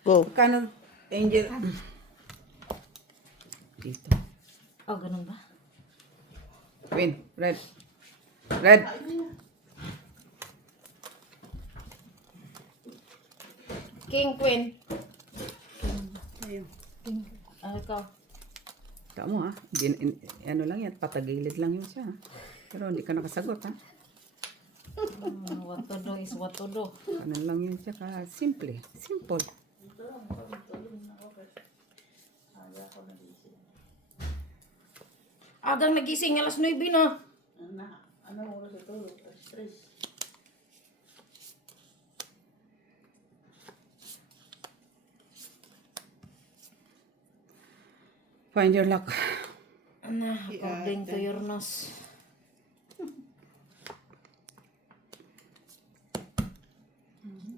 Go. Kano, Angel? Dito. Oh, ganun ba? Queen, red. Red. King, queen. Ayun. Ikaw. Tama ha. Ano lang yan, patagilid lang yun siya. Pero hindi ka nakasagot ha. What to do is what to do. Kanan lang yun siya ka. Simple. Simple. Agang nagising alas 9 na. Ano oras ito? Stress. Find your luck. Ano, according to your nose.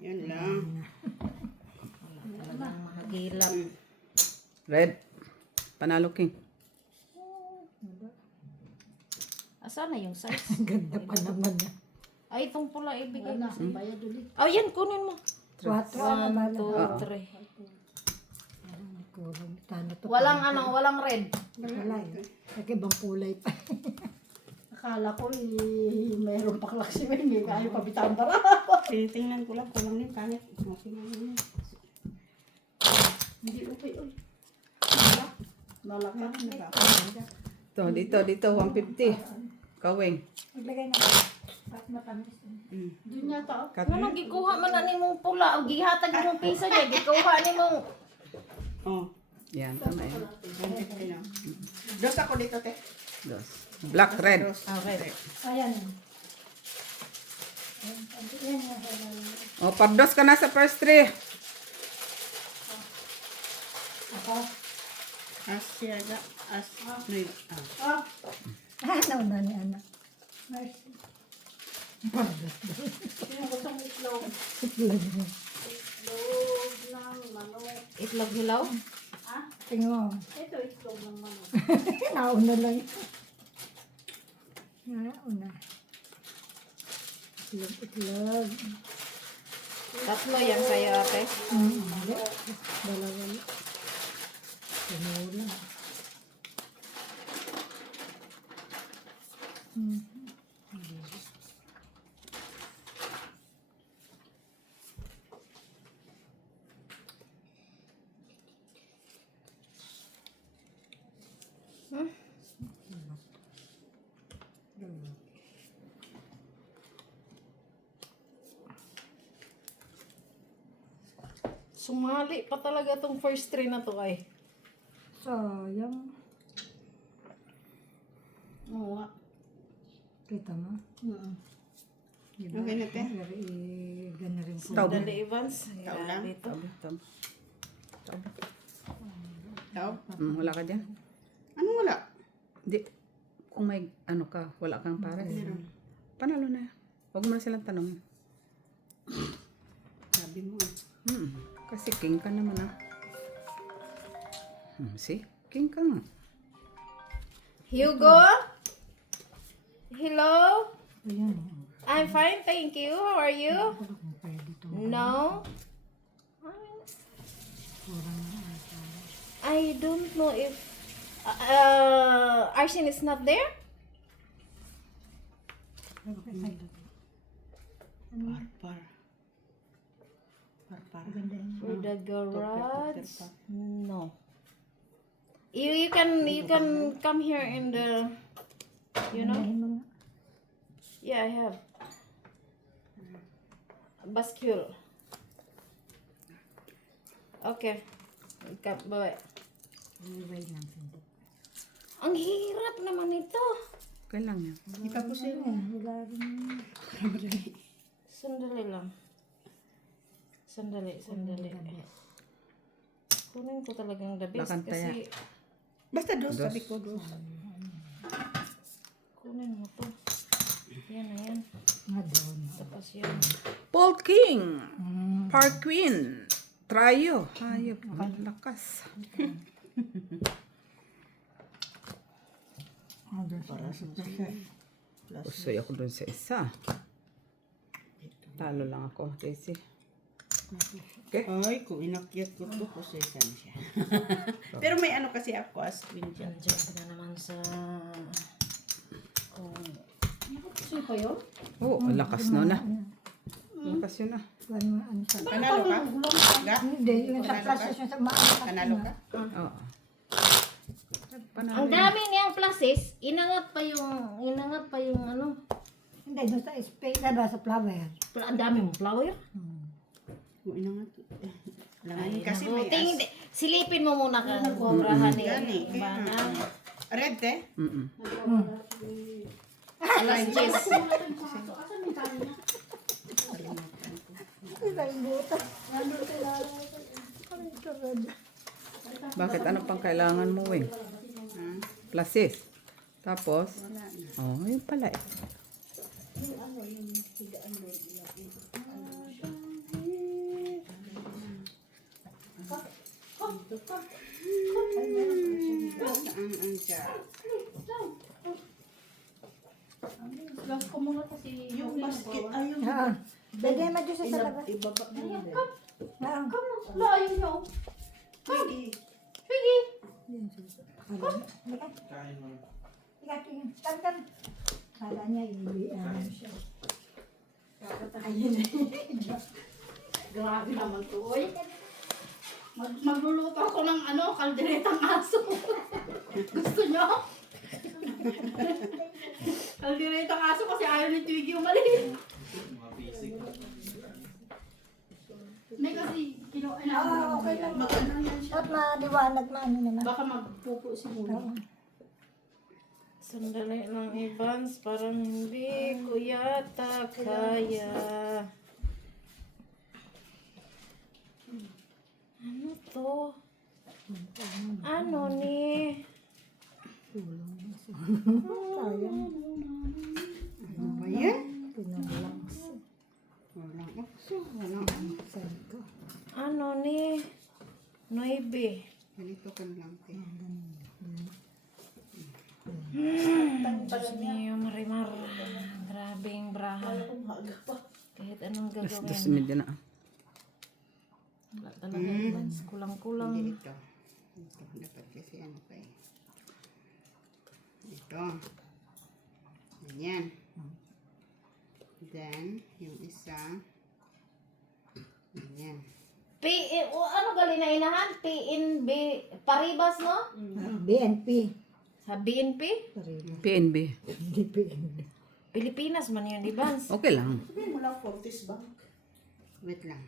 Yan lang. Talagang mahagilap. Red. Panalo king. Asan na yung size? Ganda pa naman niya. Ay, itong pula ibigay mo. Bayad ulit. Oh, yan, kunin mo. 4 ano 1, ba? 2, 3. Kurang tano to. Walang walang red. Wala eh. Nag-ibang kulay pa. Akala ko mayroon pa klase mo. Hindi kaya pabitaan para. Tinitingnan ko lang. Kulang din kahit. Okay na yun. Hindi okay. Malakang. Ito, dito. 150. Kawing. Maglagay na. At matamis. Doon yata. Ano, gikuha man na nimong pula. O gihatag nimong pisa niya. Gikuha nimong... Oh. Yan, tama yan. 150 na. Dos ako dito, te. Dos. Black, red. Okay. Ayan. O, pardos ka na sa first three. Ako. Asyaga. Oh. Ano na ni anak. Mercy. Sino gusto ng itlog? Itlog mo. Itlog ng manok. Itlog hilaw? Ha? Tingnan mo. Ito itlog ng manok. Nauna lang. Nauna. Itlog. Tatlo yan sa'yo, ate. Hindi. Dalawa. Tinula. Sumali pa talaga tong first three na to ay. Sayang. Oo nga. Kita mo? Diba? Okay na, te. Gana rin ko. Tao. Dali Evans. Ikaw lang. Dito. Tao? Wala ka dyan? Anong wala? Hindi. Kung may ano ka, wala kang pares. Panalo na. Huwag mo na silang tanong. Sabi mo. Kasi king ka naman ah. See? King ka nga. Hugo? Hello? Ayan. I'm fine, thank you. How are you? Ano kung pwede ito? No? I don't know if Arsene is not there. Par. For the garage? No. You can come here in the, you know? Yeah, I have. Bascule. Okay. Bye. Ang hirap naman ito. Kailan yan? Ikapusin mo. Sandali lang. Sandali. Kunin ko talagang the best Bakantaya. kasi Basta dos, sabi ko dos. kunin mo to. Yan na yan. Tapos yan. Paul King. Park Queen. Trio. Hayop. Ang lakas. Para sa kasi. Usoy ako dun sa isa. Talo lang ako, Daisy. Okay? Ay, kung inakyat ko to, possession siya. Pero may ano kasi ako as queen dyan. Diyan ka na naman sa... Kung... Kasi pa yun? Oo, lakas no na. Lakas yun na. Ano sa... Panalo ka? Ga? Hindi, yung sa process yung sa maangkat Panalo na. ka? Oo. Ang Panalo. dami niyang pluses, inangat pa yung ano. Hindi, doon sa space na ba sa flower. Ang dami mong flower. Kung inangat. Langanin Ay, kasi naku, may tingin, as. silipin mo muna ka. Brahan ni Gani. Banang. Red eh? Mm-mm. Alas 10. Asan yung kanin niya? Ito yung buta. Bakit? Ano pang kailangan mo, Wing? Pluses. Tapos? Wala na. Oh, yun pala eh. Saan ang siya? Gas ko muna kasi Yung basket, ayun. Oo. Lagay mo dyan sa labas. Ibaba mo yun. Oo. Wala, ayun yun. Pwede. Sige. Yan, susunod. Halika, tingin. Tantan. Kala niya, ano siya. Ayun. Grabe naman to, oy. Magluluto ako ng ano, kalderetang aso. Gusto nyo? Kalderetang aso kasi ayaw ni Twiggy umalis. May kasi Ah, okay lang. mag-ano yan siya. At maliwanag na ano naman. Baka magpupo si Muna. Oo. Sandali ng Evans, parang hindi ko yata kaya. Ano to? Ano ni? Sayang. Ano ba yan? Pinulang. Walang okso. Walang Sabi ko. Ano ni? Noibe. ganito ka lang. Te. Diyos niyo, Marimar. Grabing braha. Kahit anong Alas gagawin. 2:30 na. Wala talaga Evans. Kulang-kulang. Hindi ito. Ito. Dapat kasi ano pa eh. Ito. Ganyan. Then, yung isa. Ganyan. Ano gali na inahan? PNB. Paribas, no? BNP. Sa BNP? PNB. Hindi PNP. Pilipinas man yun, Evans. Okay lang. Wait lang.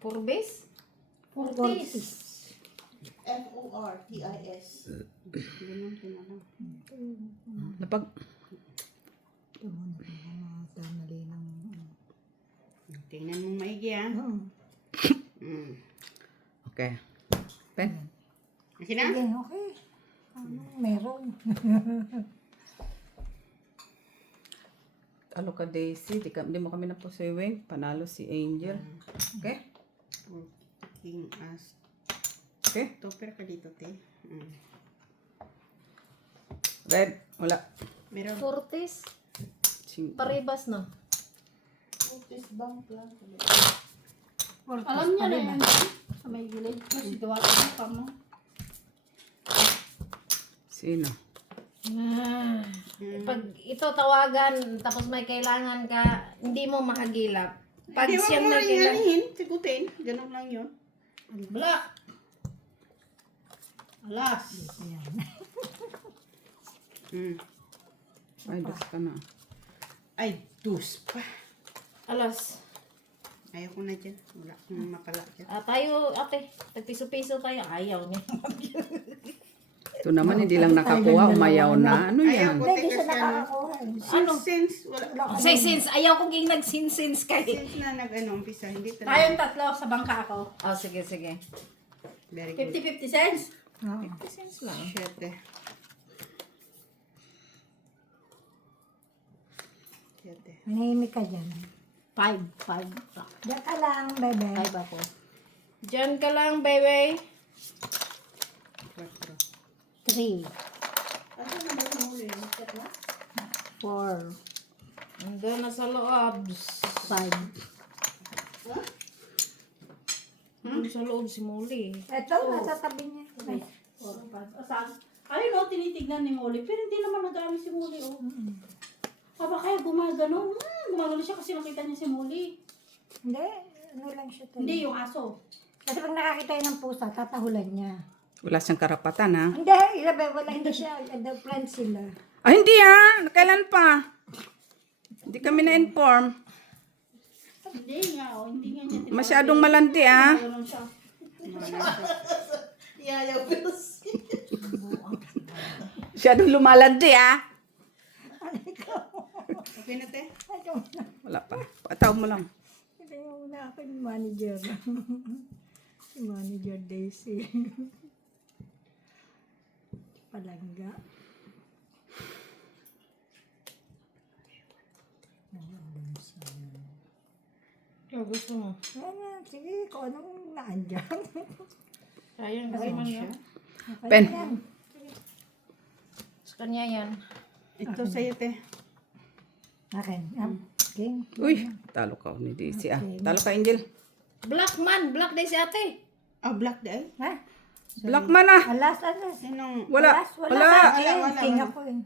Purbis? Fortis. F-O-R-T-I-S. Ganun din ano. Napag... Ito muna. Tamali ng... Tingnan mo maigi ah. Oo. Okay. Pen? Okay na? Sige, okay. Meron. Talo ka, Daisy. Di mo kami napusiwing. Panalo si Angel. Okay? King as. Okay? Topper ka dito, te. Red. Wala. Meron. Fortis? Sing- Paribas, no? Alam niya na yan. Sa may gilid. Kasi gawa ko ng kamo. Sino? Pag ito tawagan, tapos may kailangan ka, hindi mo makagilap. Pag Di, wag siyang mo rin nagkailangan, anihin. Sigutin. Ganun lang yun. Wala. Alas. Ay, das ka na. Ay, dus pa. alas. Ayaw ko na dyan. Wala akong mapala dyan. Tayo, ate, tagpiso-piso tayo. Ayaw niya. Ito naman, hindi lang nakakuha. Umayaw na. Ano Ayaw yan? ko, Hindi te, siya kasi ano. nakakakuha. Ano? Since, wala. Say since, ayaw ko ging nag-since kay. Since na umpisa, hindi talaga. Tayong tatlo sa bangka ako. Oh, sige, sige. Very good. 50-50 cents. Oo. Since lang. Siyete. Siyete. Manahimik ka dyan. 5. Diyan ka lang, bebe. 5 ako. Diyan ka lang, baby. 4. 3. 4. Hanggang na sa loob. Doon sa loob si Molly. Ito, nasa tabi niya. Ay, 4, 5. Saan? Ayun o, tinitignan ni Molly. Pero hindi naman nagamit si Molly o. Aba kaya gumagano. Gumagano siya kasi nakita niya si Molly. Hindi, ano lang siya tayo. Hindi, yung aso. Kasi pag nakakita yun ng pusa, tatahulan niya. Wala siyang karapatan, ha? Hindi, ilabi, wala, hindi siya. The friends sila. Ah, hindi, ha? Kailan pa? Hindi kami na-inform. Hindi nga o, hindi nga niya tinawag. Masyadong malandi, ha? Gumagano siya. Yayaw Bills. Masyadong lumalandi, ha? Okay na, te? Ay, ikaw na. Wala pa. Patawag mo lang. Ito yung una ako yung manager. Si Manager Daisy. Palangga. Kaya gusto mo. Ayan, sige, kung anong naandyan. Sayang kasi man siya. Pen. Ayan. Sa kanya yan. Ito sa'yo, te. Akin. King. Uy, talo ka ni Daisy, ah. Talo ka, Angel. Black man! Black day si ate! Ah, black day? Ha? Black man, ah. Alas. Sinong... Wala. Wala. Wala. sa akin. Wala. King ako eh.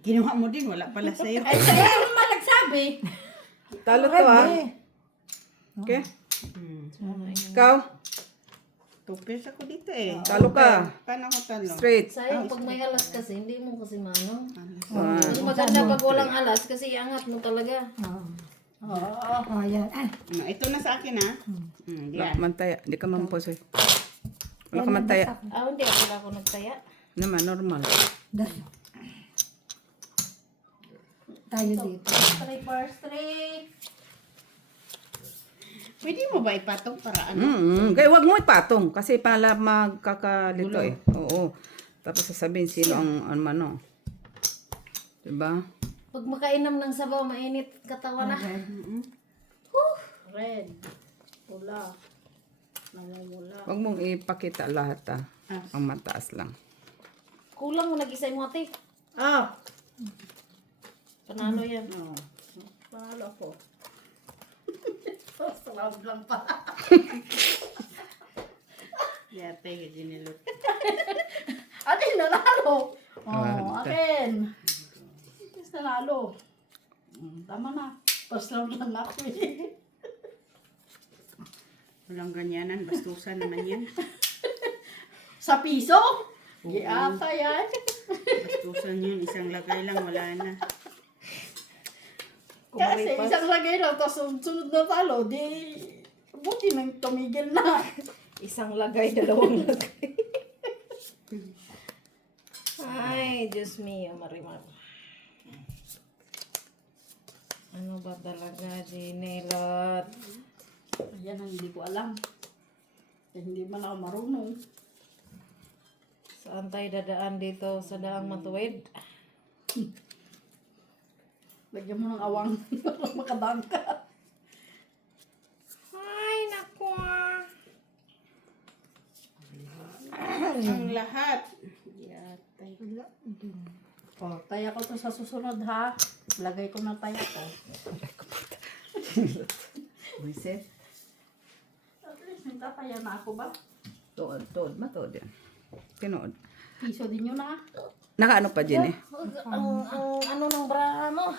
Kinuha mo din, wala pala sa'yo. Ay, sa'yo naman nagsabi. Talo to, ah. Red, eh. Okay. Hmm. Ikaw, 2 pairs ako dito eh. talo ka. Paano ako talo? Straight. Sayang pag may alas kasi, hindi mo kasi maano. Ah. Mas maganda pag walang alas kasi iangat mo talaga. Oh, yan. Ah, Ito na sa akin, ha? Wala Yan. ka mantaya. Hindi ka mamposoy. Wala ka mantaya. Hindi ako nagtaya. Naman, normal. Das. Tayo dito. 3 first 3. Pwede mo ba ipatong para ano? Kaya wag mo ipatong kasi pala magkakalito eh. Oo. Tapos sasabihin sino ang ano. Diba? Pag makainom ng sabaw, mainit katawan na. Red. Pula. Namumula. Wag mong ipakita lahat ah. Ang mataas lang. Kulang mo nag-isay mo ate. Ah! Panalo yan. Oo. Panalo ako. Sarap lang pa. Yate, ginilot. Atin, nanalo. Ah, Akin. Yes, nanalo. Tama na. Tapos lang ako eh. Walang ganyanan, bastusan naman yan. Sa piso? Di ata yan. Bastusan yun, isang lagay lang, wala na. Kasi isang lagay lang, tapos sunod na talo, di buti nang tumigil na. Isang lagay, dalawang lagay. Ay, Diyos mio, Marimar. Ano ba talaga, Ginelot? Yan ang hindi ko alam. Eh, hindi man ako marunong. Saan tayo dadaan dito sa daang matuwid? Lagyan mo ng awang para makadaan ka. Ay, naku. Ang lahat. Yate. O, taya ko to sa susunod ha. Lagay ko na taya ko. Reset. At least, nagtataya na ako ba? Tuod. Matuod yan. Tinood. Piso din yun na. Nakaano pa dyan eh. Ang ano ng bra mo?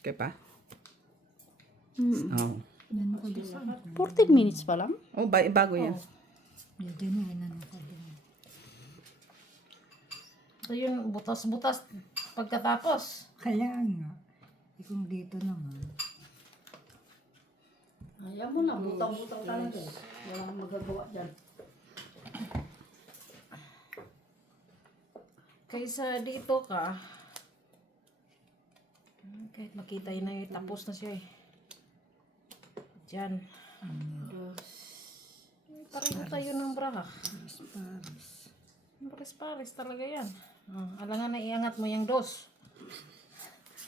Okay pa? Oh. 14 minutes pa lang. Oh, bago yan. Dito na, ano ko din. Ito yung butas-butas pagkatapos. Kaya nga. Kung dito naman. Ayaw mo na, butaw-butaw talaga. Wala kang magagawa dyan. Kaysa dito ka, kahit makita yun na yun, tapos na siya eh. Diyan. Pareho tayo ng bra. Pares-pares talaga yan. Alangan na iangat mo yung dos.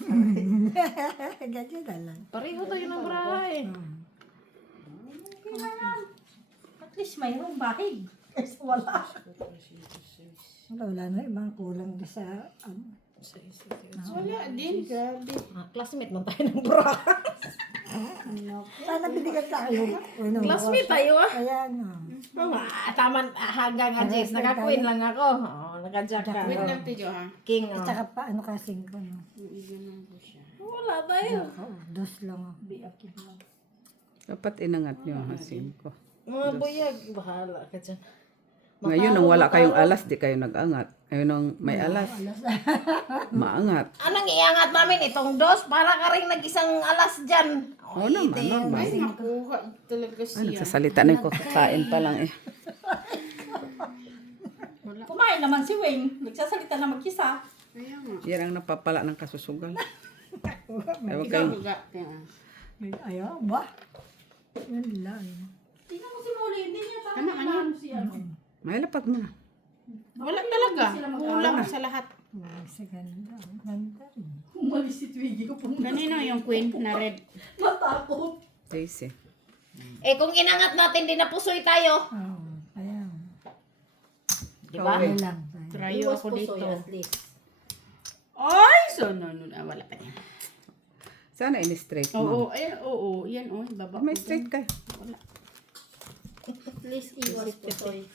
Ganyan na lang. Pareho tayo ng bra eh. At least mayroong bahig. Kasi wala. Wala na, ibang kulang na sa Wala din, grabe. Classmate man tayo ng bra. Sana binigyan tayo. Ano, Classmate tayo ah. Kaya nga. Taman hanggang Jess. Naka-queen lang ako. Oh, naka-jack ka. Wait lang tayo ha. King At oh. saka pa, ano kasing ko, no? Ganun po siya. Wala tayo. Oo, dos lang ako. Dapat inangat nyo ang 5. Mga buyag, bahala ka dyan. Ngayon, nang wala kayong alas, di kayo nag-angat. Ngayon, nang may alas, maangat. Anong iangat namin itong dos? Para ka rin nag-isang alas dyan. Oo naman, normal. Ay, nakuha talaga Ay, siya. nagsasalita na yung kakain pa lang eh. Kumain naman si Wayne. Nagsasalita na mag-isa. Kaya nga. Yan ang napapala ng kasusugal. Ay, huwag Ikaw, kayong... uga. Kaya. Ayaw ba? Yan lang. Tingnan mo si Molly. Hindi niya Ano, ano? si ano. May lapag mo na. Wala talaga. Kulang sa lahat. Wow, sa ganda. Ganda rin. Umalis si Twiggy ko pong Kanino yung queen na red? natakot. Daisy. Eh kung inangat natin, di napusoy tayo. Oo, kaya. Di ba? Kaya lang. Trayo ako dito. At least. Ay! So, no. Wala pa yan. Sana in-straight mo. Oo, ayan, oo. Yan, oh. Baba May ko straight dyan. kayo. Wala. Please iwas pusoy.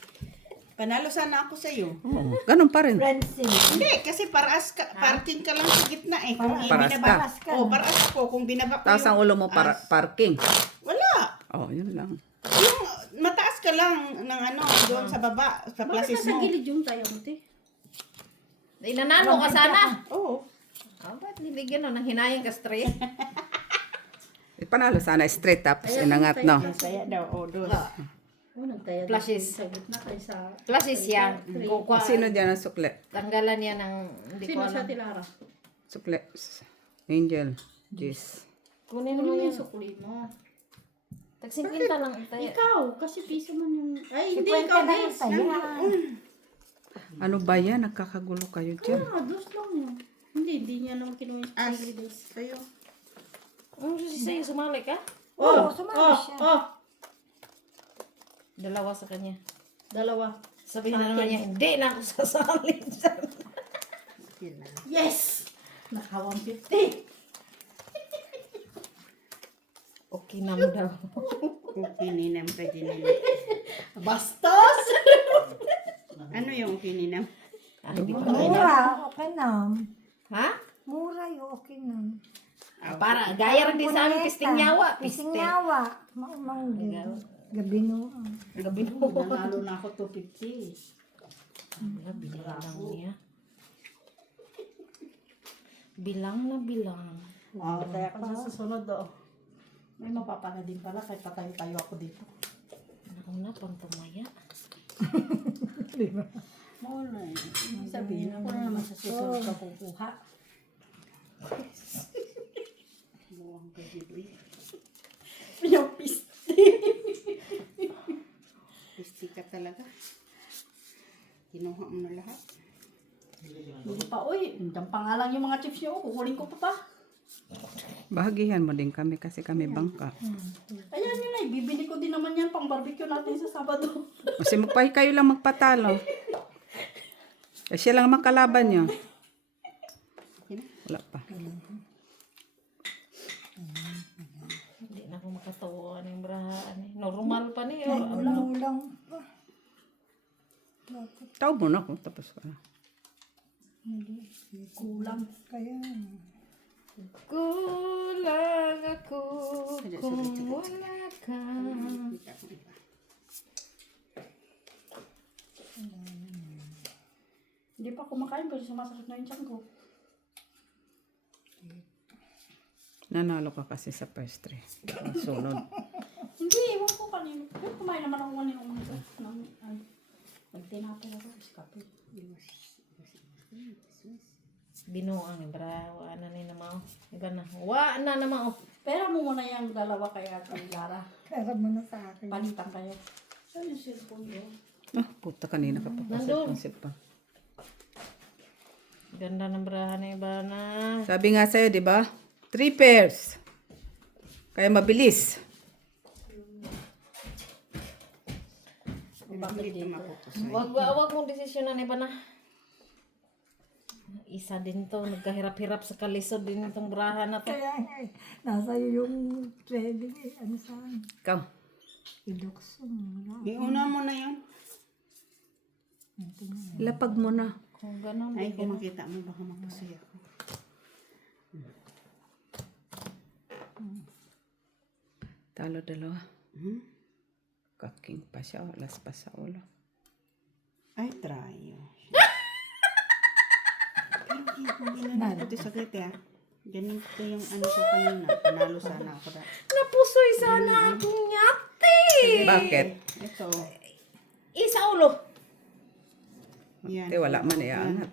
Panalo sana ako sa'yo. Oo, ganun pa rin. Friendship. Hindi, kasi parking ka lang sa gitna eh. Kung Paras binaba- ka. Oh, paras ako. Kung binaba ko Tapos ang ulo mo parking. Wala. Oh, yun lang. Yung mataas ka lang ng ano, doon sa baba, sa Bakit places nasa mo. gilid yung tayo mo, te? Nanalo ka sana. Oo. Ba't hindi gano'n? Nang hinayang ka straight? Panalo sana straight tapos inangat, no? Kaya daw, doon. Oh, nagtaya Flashes. sa gitna kaysa... Classes yan. Kukwa, Sino dyan ang sukle? tanggalan yan ng, hindi ko Sino siya alam. Tilara? Sukle. Angel. Jis. Kunin Ano mo yung yan. sukli mo? Tag 50 lang tayo. Ikaw, kasi piso man yung... Ay, hindi, Kwenta ikaw, na yung Des. saya. Ano ba yan? Nagkakagulo kayo dyan. Ah, dos lang yun. Hindi niya naman kinuha yung As, sukli, Des. sa'yo. Ano si sa'yo? Sumali ka? Oo, sumali siya. Oh, Dalawa sa kanya. dalawa. Sabihin na naman niya, hindi na ako sasali dyan. Yun na. Yes! Naka 150. Okay na mo daw. Kininam ka din. Bastos! Ano yung kininam? Ah, hindi pa Mura, okay na. Ha? Mura yung okay na. Para, gaya rin din sa amin, pisting nyawa. Pisting nyawa. Maumang gabi no. Gabi mo. Nanalo na ako 250. Bilang niya. Bilang na bilang. Oh, kaya pa sa susunod, oh. May mapapala din pala, kahit patayo-tayo ako dito. Nauna pang tumaya. Wala eh. Ibig sabihin, ako na naman sa susunod ka kukuha. Buwang ka dito eh. Yung piste. Pisti ka talaga. Kinuha mo na lahat. Hindi pa, uy, dyan pa nga lang yung mga chips nyo, kukunin ko pa pa. Bahagihan mo din kami kasi kami bangka. Ayan yun ay, bibili ko din naman yan pang barbecue natin sa Sabado. Kasi kayo lang magpatalo. Eh, siya lang makalaban nyo. Wala pa. Hindi na ako makatawa ng brahaan. Normal pa niyo. Ulang pa. Tao mo na ako, tapos ka na. Kulang. Kaya. Kulang ako kung wala ka. Kita ko iba. Hindi pa kumakain kasi sumasakit na yung tiyan ko. Nanalo ka kasi sa first three. Sunod. Hindi, iwan ko kanino. Pero kumain naman ako kanino umunito. Nagtinapay ako, iskape. Binuang ni bra. Wa na ni naman. Iba na. Wa na naman. Pera mo muna yung dalawa kaya kay Lara. Kaya mo na sa akin. Palitan kayo. Saan yung cellphone yun? Ah, puta kanina ka pa. Nandun. Pasip pa. Ganda ng brahan ni iba na. Sabi nga sa'yo, di ba? 3 pairs. Kaya mabilis. Bakit dito makukusay? Wag mong desisyonan iba na. Isa din to, nagkahirap-hirap sa kalisod din itong braha na to. Kaya nga eh, nasa iyo yung trading eh. Ano saan? Ikaw. Ilokso. Wala. Iuna mo na yun. Lapag mo na. Kung ganun, Ay, kung makita mo, baka mapasaya ako. Talo dalawa. Hmm? Kaking pa siya. Alas pa sa ulo. Ay, trayo. Pero ginagawa ko ito saglit eh. Ganito yung ano ko kanina. Panalo sana ako. napusoy sana akong yate. Bakit? Ito. Isa ulo. Yan. Te, wala man iaangat.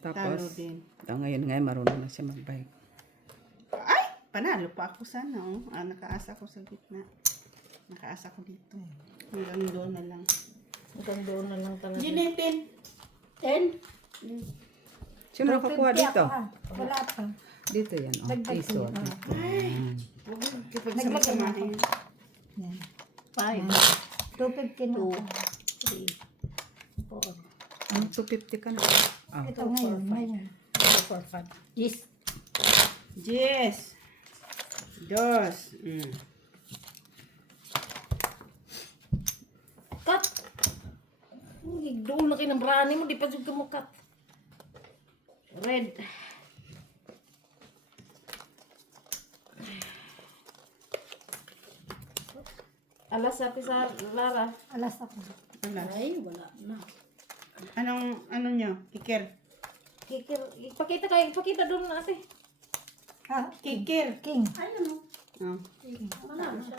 Talo Tapos, din. ngayon marunong na siya magbike. Ay! Panalo pa ako sana. Oh. Nakaasa ko sa gitna. Nakaasa ko dito. Hanggang doon na lang. Hanggang doon na lang talaga. Ginetin. 10? Sino nakakuha 250 dito? ako, ah. Wala pa. Dito yan. Oh. Dagdag Piso. ko. Huwag mo kipagsama-samahin. Yan. 5, 250 na ako. 3, 4, Ano, 250 ka na? Ah. Ito ngayon, ngayon. 4, 5. Yes. Yes. Dos. Cut! Doon laki ng brani mo, di pa dyan ka mo cut. Red. Alas sabi sa Lara. Alas ako. Alas. Ay, wala na. Ano nyo? Kikir. Kikir, ipakita doon na ate. Ha? Kikir. King. Ay, ano? Oh. Wala na siya.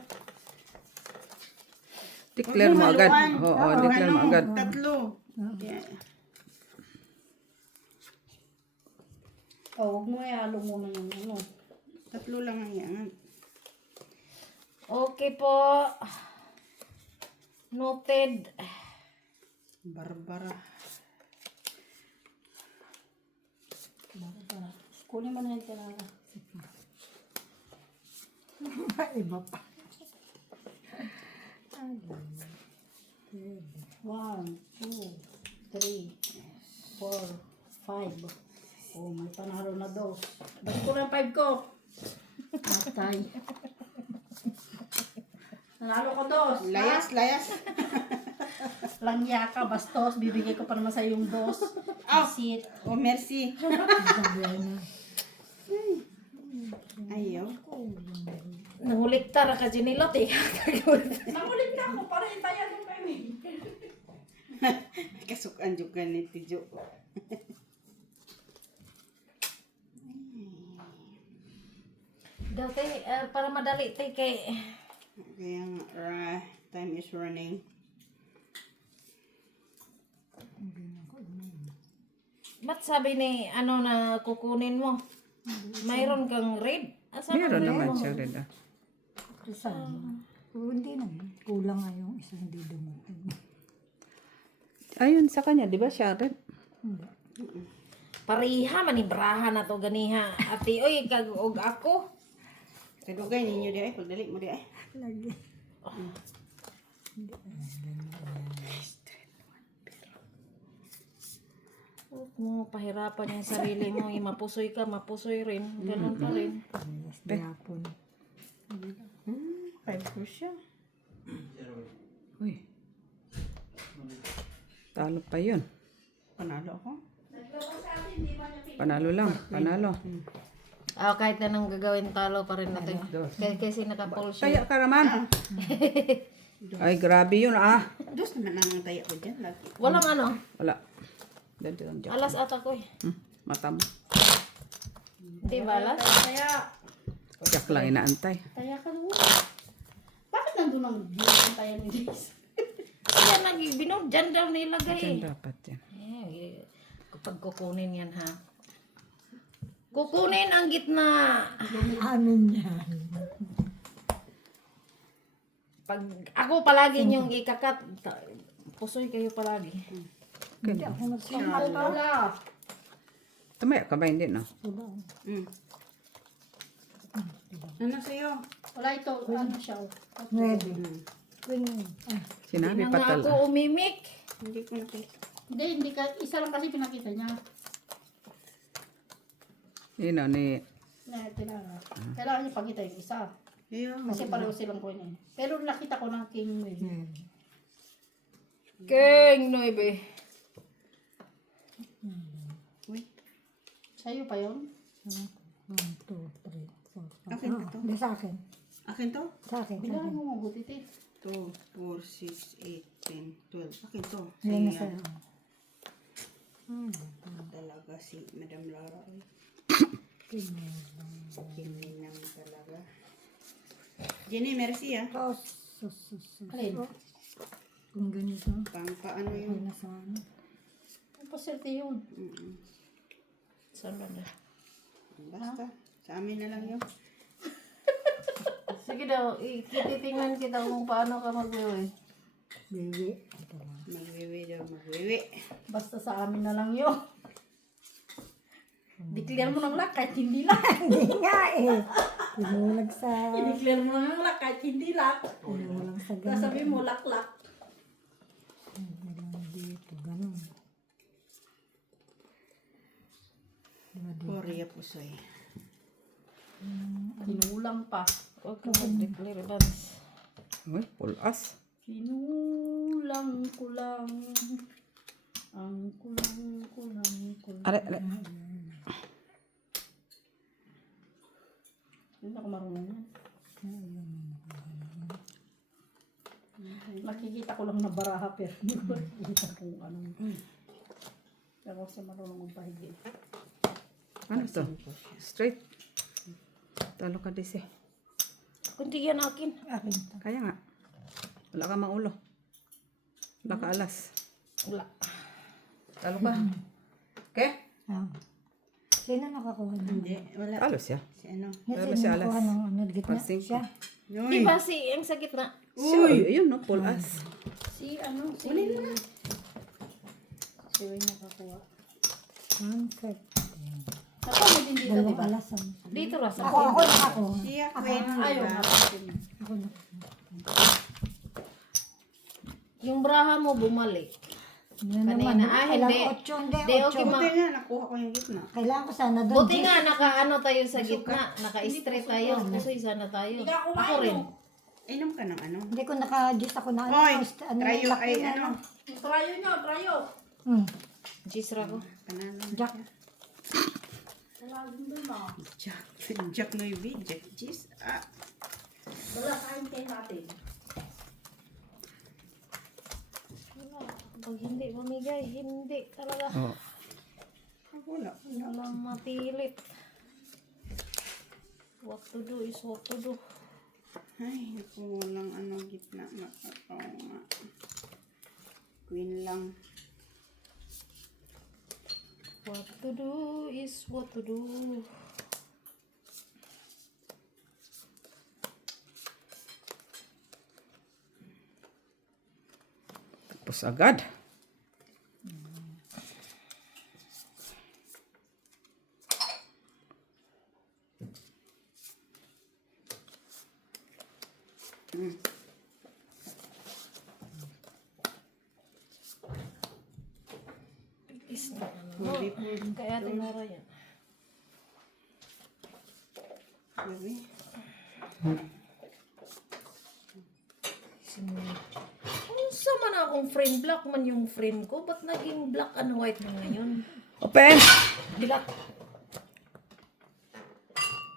Declare mo agad. Oo, declare mo agad. Tatlo. Yeah. Oh, huwag mo ihalo muna yung ano. Tatlo lang ang yan. Okay po. Noted. Barbara. Kunin mo na yung talaga. Iba pa. 1, 2, 3, 4, 5. Oh, may panalo na 2. Balik ko lang 5 ko. Matay. Nanalo ko 2. Layas, layas. Langya ka, bastos. Bibigay ko pa naman sa yung 2. Sit. Oh, merci. Ayaw. Nangulikta ra ka Janilot eh. Nakulit na ako. Para intayan mo kami. Kasukan juga ni Tijo. Dati, para madali tay kay Kaya nga, time is running. ba't sabi ni ano na kukunin mo? Mayroon kang red? Asa Meron na naman mo? siya rin. Saan? Hindi naman. Kulang nga yung isang di dumating. Ayun, sa kanya, di ba siya rin? Hindi. Pariha manibrahan na to ganiha. Ati oy kag og ako. Kadugay ninyo di ay. Pagdali mo di ay. Lagi. Huwag mo pahirapan yung sarili mo. Yung mapusoy ka, mapusoy rin. Ganun pa rin. Yes, gapon. 5 ko siya. Uy. Talo pa yun. Panalo ako. Panalo lang. Panalo. Kahit na nang gagawin talo pa rin natin. Kasi naka-pull Kaya siya. ka naman. Ay, grabe yun ah. Dos naman ang taya ko dyan. Lagi. Walang ano. Wala. Dito lang dyan. Alas ata ko eh. Mata mo. Hindi ba alas? Kaya, Jack lang inaantay. kaya ka doon. Bakit nandun ang view ng tayo ni Jace? Yan lagi binog. Dyan daw nilagay Diyan eh. dapat yan. Kapag kukunin yan ha. Kukunin ang gitna. Amin yan. Pag ako palagi yung ikakat, pusoy kayo palagi. Hindi ako nagsamal. Wala. Tumaya ka ba hindi no? Ano sa'yo? Wala ito. Ano siya? Ready. Queen. Sinabi Hindi pa na nga tala. ako umimik. Hindi ko nakita. Hindi ka. Isa lang kasi pinakita niya. Yun o, ni... Na Tilara. Kailangan niya pagkita yung isa. Ayun. Kasi pareho silang coin eh. Pero nakita ko ng king mo eh. Yan. King 9. Uy, Sa'yo pa yun? 1, 2, 3, 4, 5. Akin ba to? Hindi, sa akin. akin to? Sa akin. Sa Bilangan akin. mo mabuti, te. 2, 4, 6, 8, 10, 12. Akin to. Yan na Sa'yo sa'yo. yan. Talaga si Madam Lara. Kinin naman talaga. Jenny, merci ah. Oh, sus. Alin? Kung ganito. Pang paano Ay, yun? nasa ano. Ang paserte yun. Saan ba na? Basta. Sa amin na lang yun. Sige daw, titingnan kita kung paano ka magwiwi. Baby. Ito lang. Magwiwi daw, magwiwi. Basta sa amin na lang yun. Declare mo ng lock kahit hindi lock. Hindi nga eh. Pinulag sa... I-declare mo ng lock kahit hindi lock. Pinulag sa Tapos ganun. sabihin mo lock. Lang dito. Ganun. Diba dito? Korea pusoy. Kinulang pa. Huwag ka mag-declare, Babs. Uy, pulas. Kinulang ko lang. Ang kulang. Are. Hindi ako marunong yan. Nakikita ko lang na baraha pero hindi ko nakikita kung anong. Pero ako sa marunong magpahigil. Ano to? Straight. Talo ka disi. Kundi yan akin. Akin to. Kaya nga. Wala ka maulo. Wala ka alas. Wala. Talo ka. Okay? Ah. Sino nakakuha ng... Hindi, wala. Talo siya. Si ano? Pero Sino si Alas. nakakuha ng ano, gitna? Pansing. Siya. Uy. Diba si, ang sa gitna? Uy, ayun no, pulas. Si si Wayne nakakuha. Concept. Napamit din dito, di Dalawang ba? alasan. Dito ra sa Ako nakakuha. Siya, Queen, Ayaw diba? nga. Ako nakakuha. Yung braha mo bumalik. Ano Kanina. naman? Ah, Alam, hindi. 8, hindi, Hindi, 8. okay, Buti nga, nakuha ko yung gitna. Kailangan ko sana doon. Buti nga naka-ano tayo sa gitna. Naka-straight tayo. Kasi sana tayo. Hindi ka kumain, Ako rin. no? Inom ka ng ano? Hindi ko naka-adjust ako na Oy, ano, trayo laki ay na, ano? Trayo nyo, trayo. Gisra ko. Panalo. Jack. Wala din doon ah. Jack. Jack Noyvi. Jack Cheese. Ah. Wala, kain kayo natin. Wala. Pag hindi mamigay, hindi talaga. Oh. Wala. Walang mapilit. What to do is what to do. Ay, kulang ano gitna. Makakaw nga. Queen lang. What to do is what to do. Tapos agad. Is na ano. Hindi po. Kaya tinara yan. Sabi. Kung sama na akong frame, black man yung frame ko. Ba't naging black and white na ngayon? Open! Black.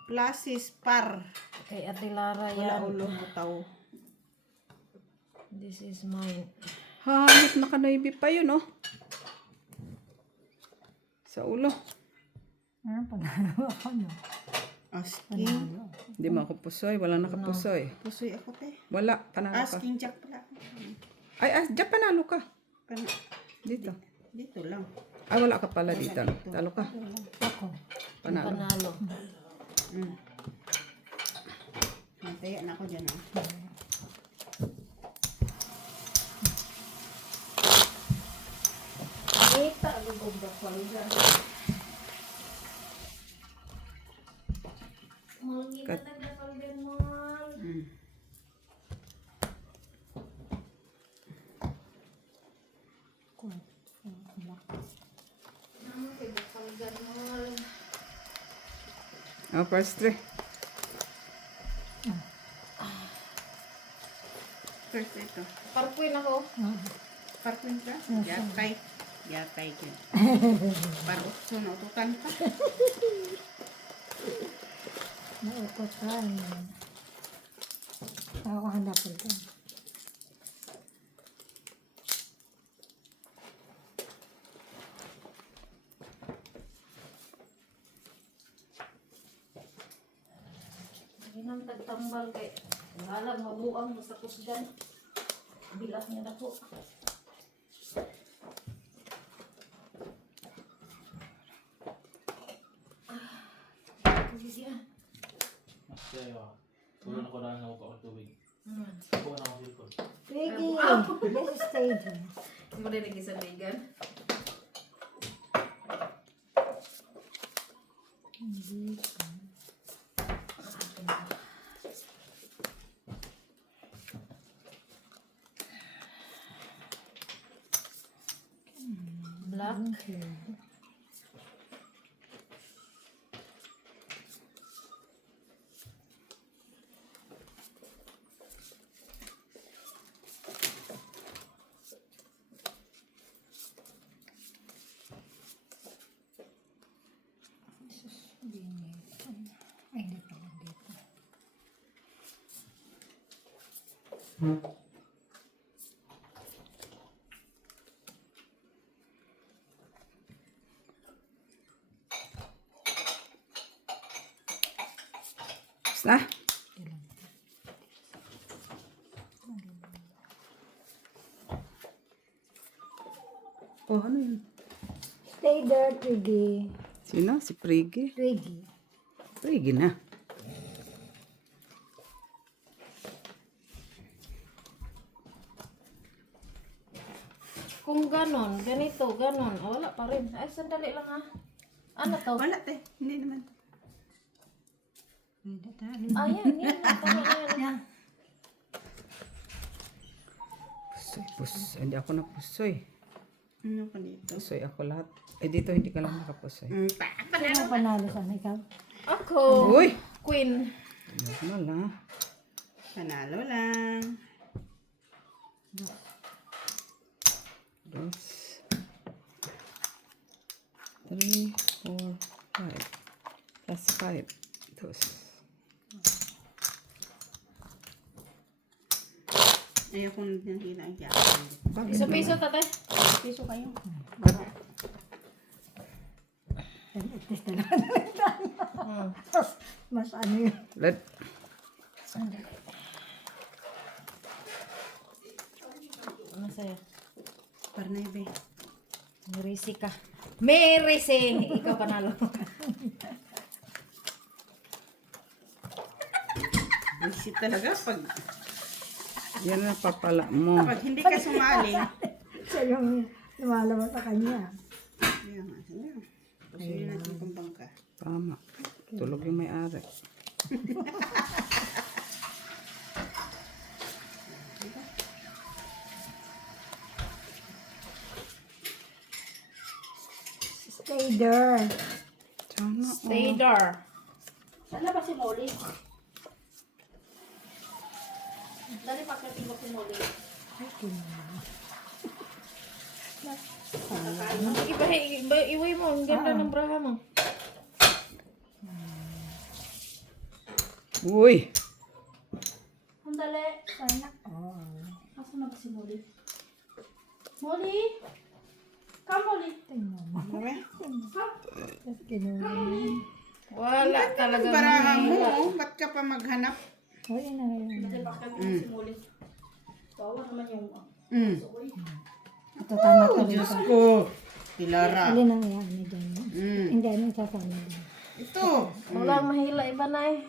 Plasis par. Kay Ate Lara Wala yan. ulo butaw. This is mine. Hanip naka-navy pa yun, oh. Sa ulo. Ano, panalo ako, no? Asking. Hindi mo ako pusoy. Wala nakapusoy. Pusoy ako te. Wala. Panalo ka. Asking Jack pala. Ay, diyan panalo ka. Pan- Dito. Dito lang. Ay, wala ka pala dito. Talo ka. Ako. Panalo. Panalo. Nataya na ako dyan ah. Kita, gugubra pa rin. Malagi na nagdapagdan mo. Oh, first three. First ito. Parkwin ako. Parkwin ka? Yatay. Yatay ka. Parok. So, naututan ka. Nautotan. Ako handa po ito. Hindi nang tagtambal kay ngalang mabuang sa kusgan. Bilas niya na po. Tulong ako na ako ang tubig. Hmm. Ako na ako silikon. Piggy! This is stage. Marinig sa vegan. Hindi ka. Black. Okay. Ay, hindi pa lang dito. Tapos na. Oh, ano yun? Stay there, Twiggy. Sino? Si Priggy? Twiggy. Priggy na. Kung ganon, ganito, ganon. Ah, wala pa rin. Ay, sandali lang ha. Ano to? Wala, te. Hindi naman. Ayan, yan. Tama na yan. Pusoy, pusoy. Hindi ako na pusoy. Ano pa dito? Pusoy ako lahat. Eh, dito hindi ka lang nakapusoy. Sino panalo sana ikaw? Ako. Uy! Queen. Normal ha. Panalo lang. Dos. 3, 4, 5. Plus 5. Dos. Ayoko na din hilang yan. Piso-piso, tatay. Piso kayo. At least na Hmm. mas ano yun. Let. Ano sa'yo? Parnebe. Merisi ka. Merisi! Ikaw panalo. Visit talaga pag Yan na papala mo. hindi ka sumali. Siya yung lumalabas sa kanya. Yan nga. Sige. Pusuyin natin kung bangka. Tama. Tulog yung may-ari. Stay there. Sana. Stay there. Saan na ba si Molly? Dali pagdating ko si Molly. Iway mo. Ang ganda ng braha mo. Uy! Sandali. Sana. Oh. Asan na ba si Molly? Molly? Come, Molly. Tingnan mo. Okay? Tapos kinuha. Wala talaga. Barahan mo. Ba't ka pa maghanap? O, yun na yun. Dali pagdating ko si Molly. Bawa naman yung... Uy. Ito tama ka rin. Diyos ko. Pilara. Alin ang yan ni dyan. Hindi, anong sasama dyan. Ito. Wala mahila iba na eh.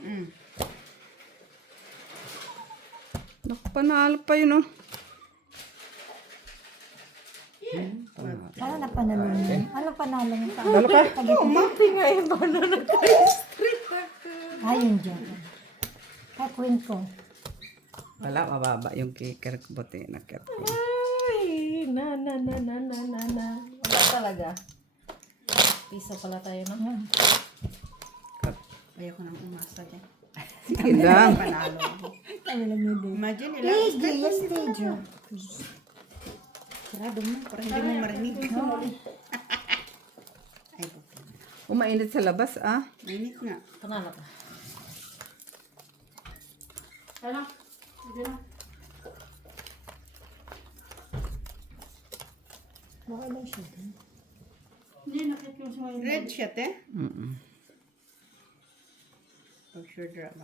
Naku, panalo pa yun oh. Ano na panalo mo? Ano panalo mo? Talo ka? Ayun dyan. Kakwin ko. Wala, mababa yung kicker ko. Buti nakit ko. Ay, na. Wala talaga. Piso pala tayo, no? Cut. Ayoko nang umasa dyan. Sige lang. Panalo ako. Kami lang yun din. Imagine, ilang step pa sila. Stage. Sarado mo, para hindi mo marinig. Ay, okay. Umainit sa labas, ah. Mainit nga. Panalo ka. Ano? Sige na. Baka lang siya. Hindi, nakit yung sa mga Red siya, te? Mm-mm. Pag sure drama.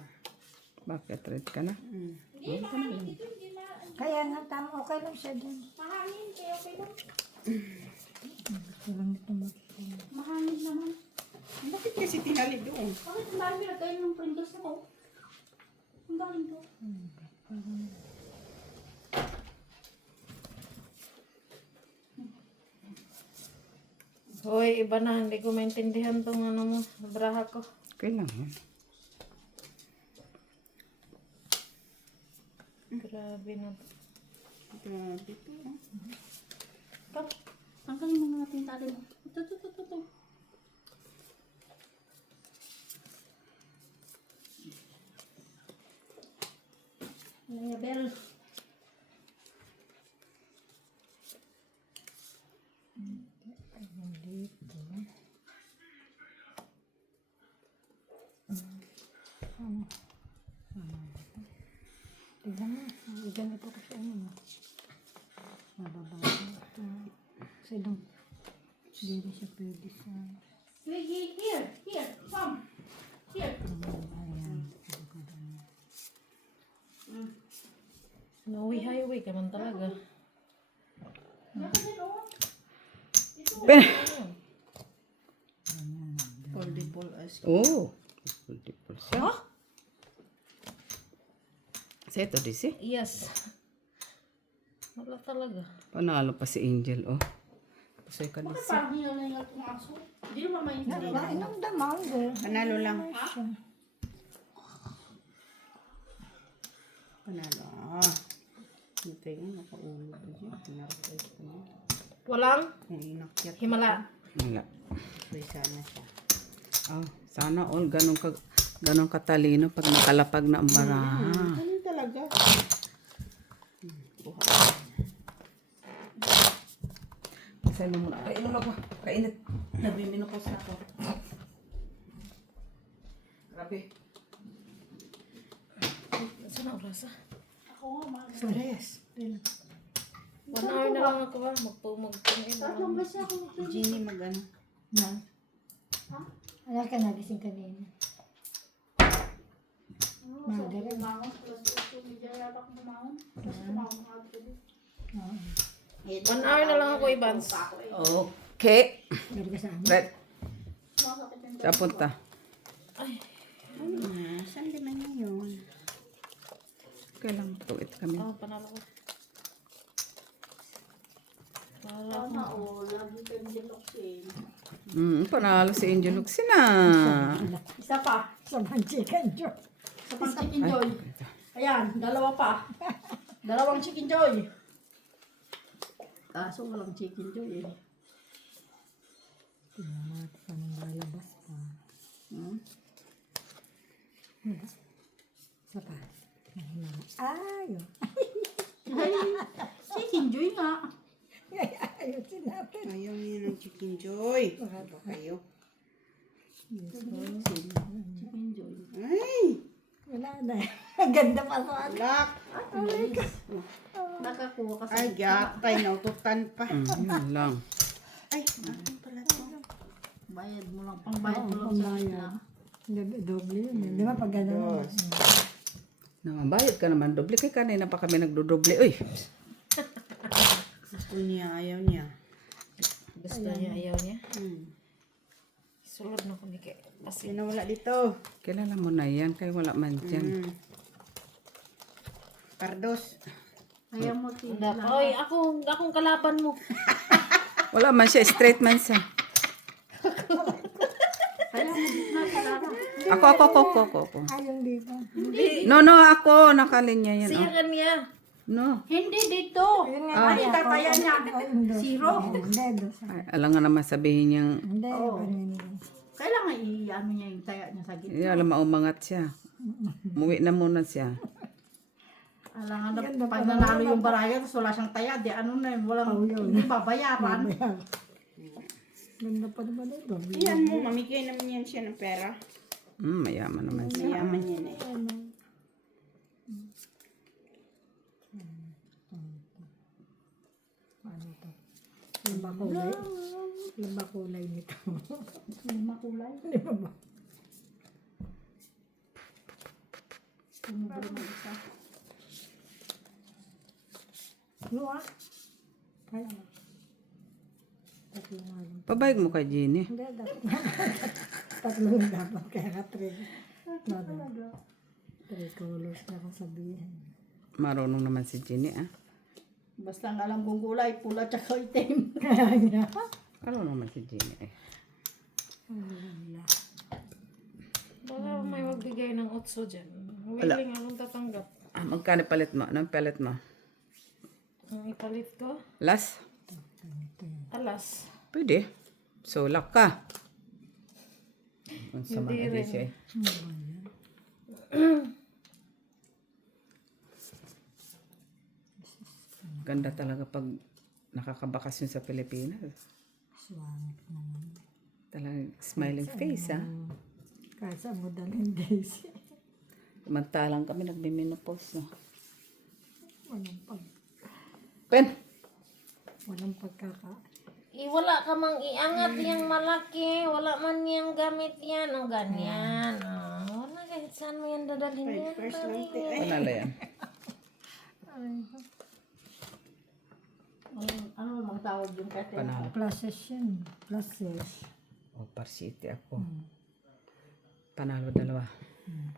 Bakit red ka na? Kaya nga, tama, okay lang siya dyan. Mahangin, kaya okay lang. Gusto lang ito makikita. Mahangin naman. Bakit kasi tinali doon? Bakit ang dami nagkain ng Pringles ako? Ang dami to. Hoy, iba na. Hindi ko maintindihan tong ano mo. Braha ko. Okay lang yan. Grabe na. Grabe to. Ikaw, tanggalin mo na natin yung tali mo. Ito. Ay, Bel. Tignan mo, ganito ko siya ano. Mababa ito. Kasi doon, hindi na siya pwede sa... Twiggy, here, come. Here. Nawi highway ka man talaga. Foldable as Oh. Multiple siya. Sa ito, Disi. Yes. Wala talaga. Panalo pa si Angel, oh. Pasoy ka, Bakit Disi. parang hinalingat yung aso? Hindi naman maintindihan. Inom damang girl. Panalo lang. Panalo. Hintay nga, nakaulo ko dyan. Pinarapay ko dyan. Walang Kung inakyat ko, himala. Wala. pwede sana siya. Oh, sana all ganun katalino pag nakalapag na ang baraha. Ano talaga? Buha. Sa'yo mo muna. Kainom ako. Kainit. Nagmiminupos na ako. Grabe. Saan na oras ah? Ako nga, mahal. Stress. 1 hour na lang ako ba? Magpumain. Tatlong beses ako nagtulog. Jenny mag-ano? Na. Wala ka nagising kanina. Sabi ko, bumangon, alas 8, medyo yata ako bumangon. Tapos tumawag nga ako din. 1 hour na lang ako, Ibans. Okay. Meron ka sa amin. Red. Masakit yung Saan punta? Ano na? Saan naman ngayon? Kailang tuwit kami. Oh, panalo ko. sana o, lagi kayong diloksin. Panalo si Angel Luxina. Isa pa. Sa chicken joy. Isa pang chicken joy. Ayan, dalawa pa. Dalawang chicken joy. Kaso walang chicken joy eh. Tingnan natin pa nang lalabas pa. Isa pa. Ayaw. Chicken joy nga. Ayaw sinabi. Ayaw niya ng chicken joy. Ayaw. Chicken joy. Ay! Wala na. Ang ganda pa sa ano. Lock! Nakakuha kasi. Ay, gatay. Naututan pa. Yun lang. Ay, akin pala to. Bayad mo lang. Pangbayad mo lang sa Pambayad. Doble yun. Di ba pag gano'n? Bayad ka naman. Doble kay kanina pa kami nagdodoble. Uy. Gusto niya, ayaw niya. Gusto niya, ayaw niya. Sulod na ko ni Kay. Kasi Sino wala dito? Kilala mo na yan. Kaya wala man dyan. Cardos. Ayaw mo Hindi. Oy, akong kalaban mo. Wala man siya. Straight man siya. Ako. Ayaw di ba? No, ako. Nakalinya yan. Siya Oh. kanya. No. Hindi dito. Ay, tataya niya. Zero. Hindi, dos. Ay, alam nga naman sabihin niyang Hindi, ano yun. Kailangan i-ano niya yung taya niya sa gitna. Hindi alam maumangat siya. Umuwi na muna siya. Alangan na pag nanalo yung baraya, tapos wala siyang taya, di ano na, walang, hindi babayaran. Ganda pa naman ito. Yan mo, mamigay naman yan siya ng pera. Mayaman naman siya. Mayaman yan eh. Ano ito? Lima kulay. Lima kulay nito. Lima kulay. Lima ba? Tumubro ng isa. Luwa. Kaya na. Tatlo nga lang. Pabayag mo kay Jenny. Hindi, dapat. Tatlo yung dapat. Kaya ka three. Three colors na kung sabihin. Marunong naman si Jenny, ah. Basta ang alam kong kulay, pula tsaka itim. Kaya niya. Marunong naman si Jenny, eh. Baka may magbigay ng 8 dyan. Wala. Willing akong tatanggap. Magkano palit mo? Anong palit mo? Ang ipalit ko, Last? alas. Pwede. Sulak ka. Ang sama Hindi na rin. siya, eh. Ganda talaga pag nakakabakasyon sa Pilipinas. Swangit naman. Talagang smiling face, ah. Kahit sa mo dalhin days. Samantalang kami nagme-menopause, no? Walang pag... Pen! Walang pagkaka... Wala ka mang iangat yung malaki. Wala man yung gamit yan. O ganyan. Wala kahit saan mo yan dadalhin yan. First lang te. Ay, Panala yan. Ano namang tawag yung kate? Panalo. Pluses yun. Pluses. O, parsity ako. Panalo dalawa.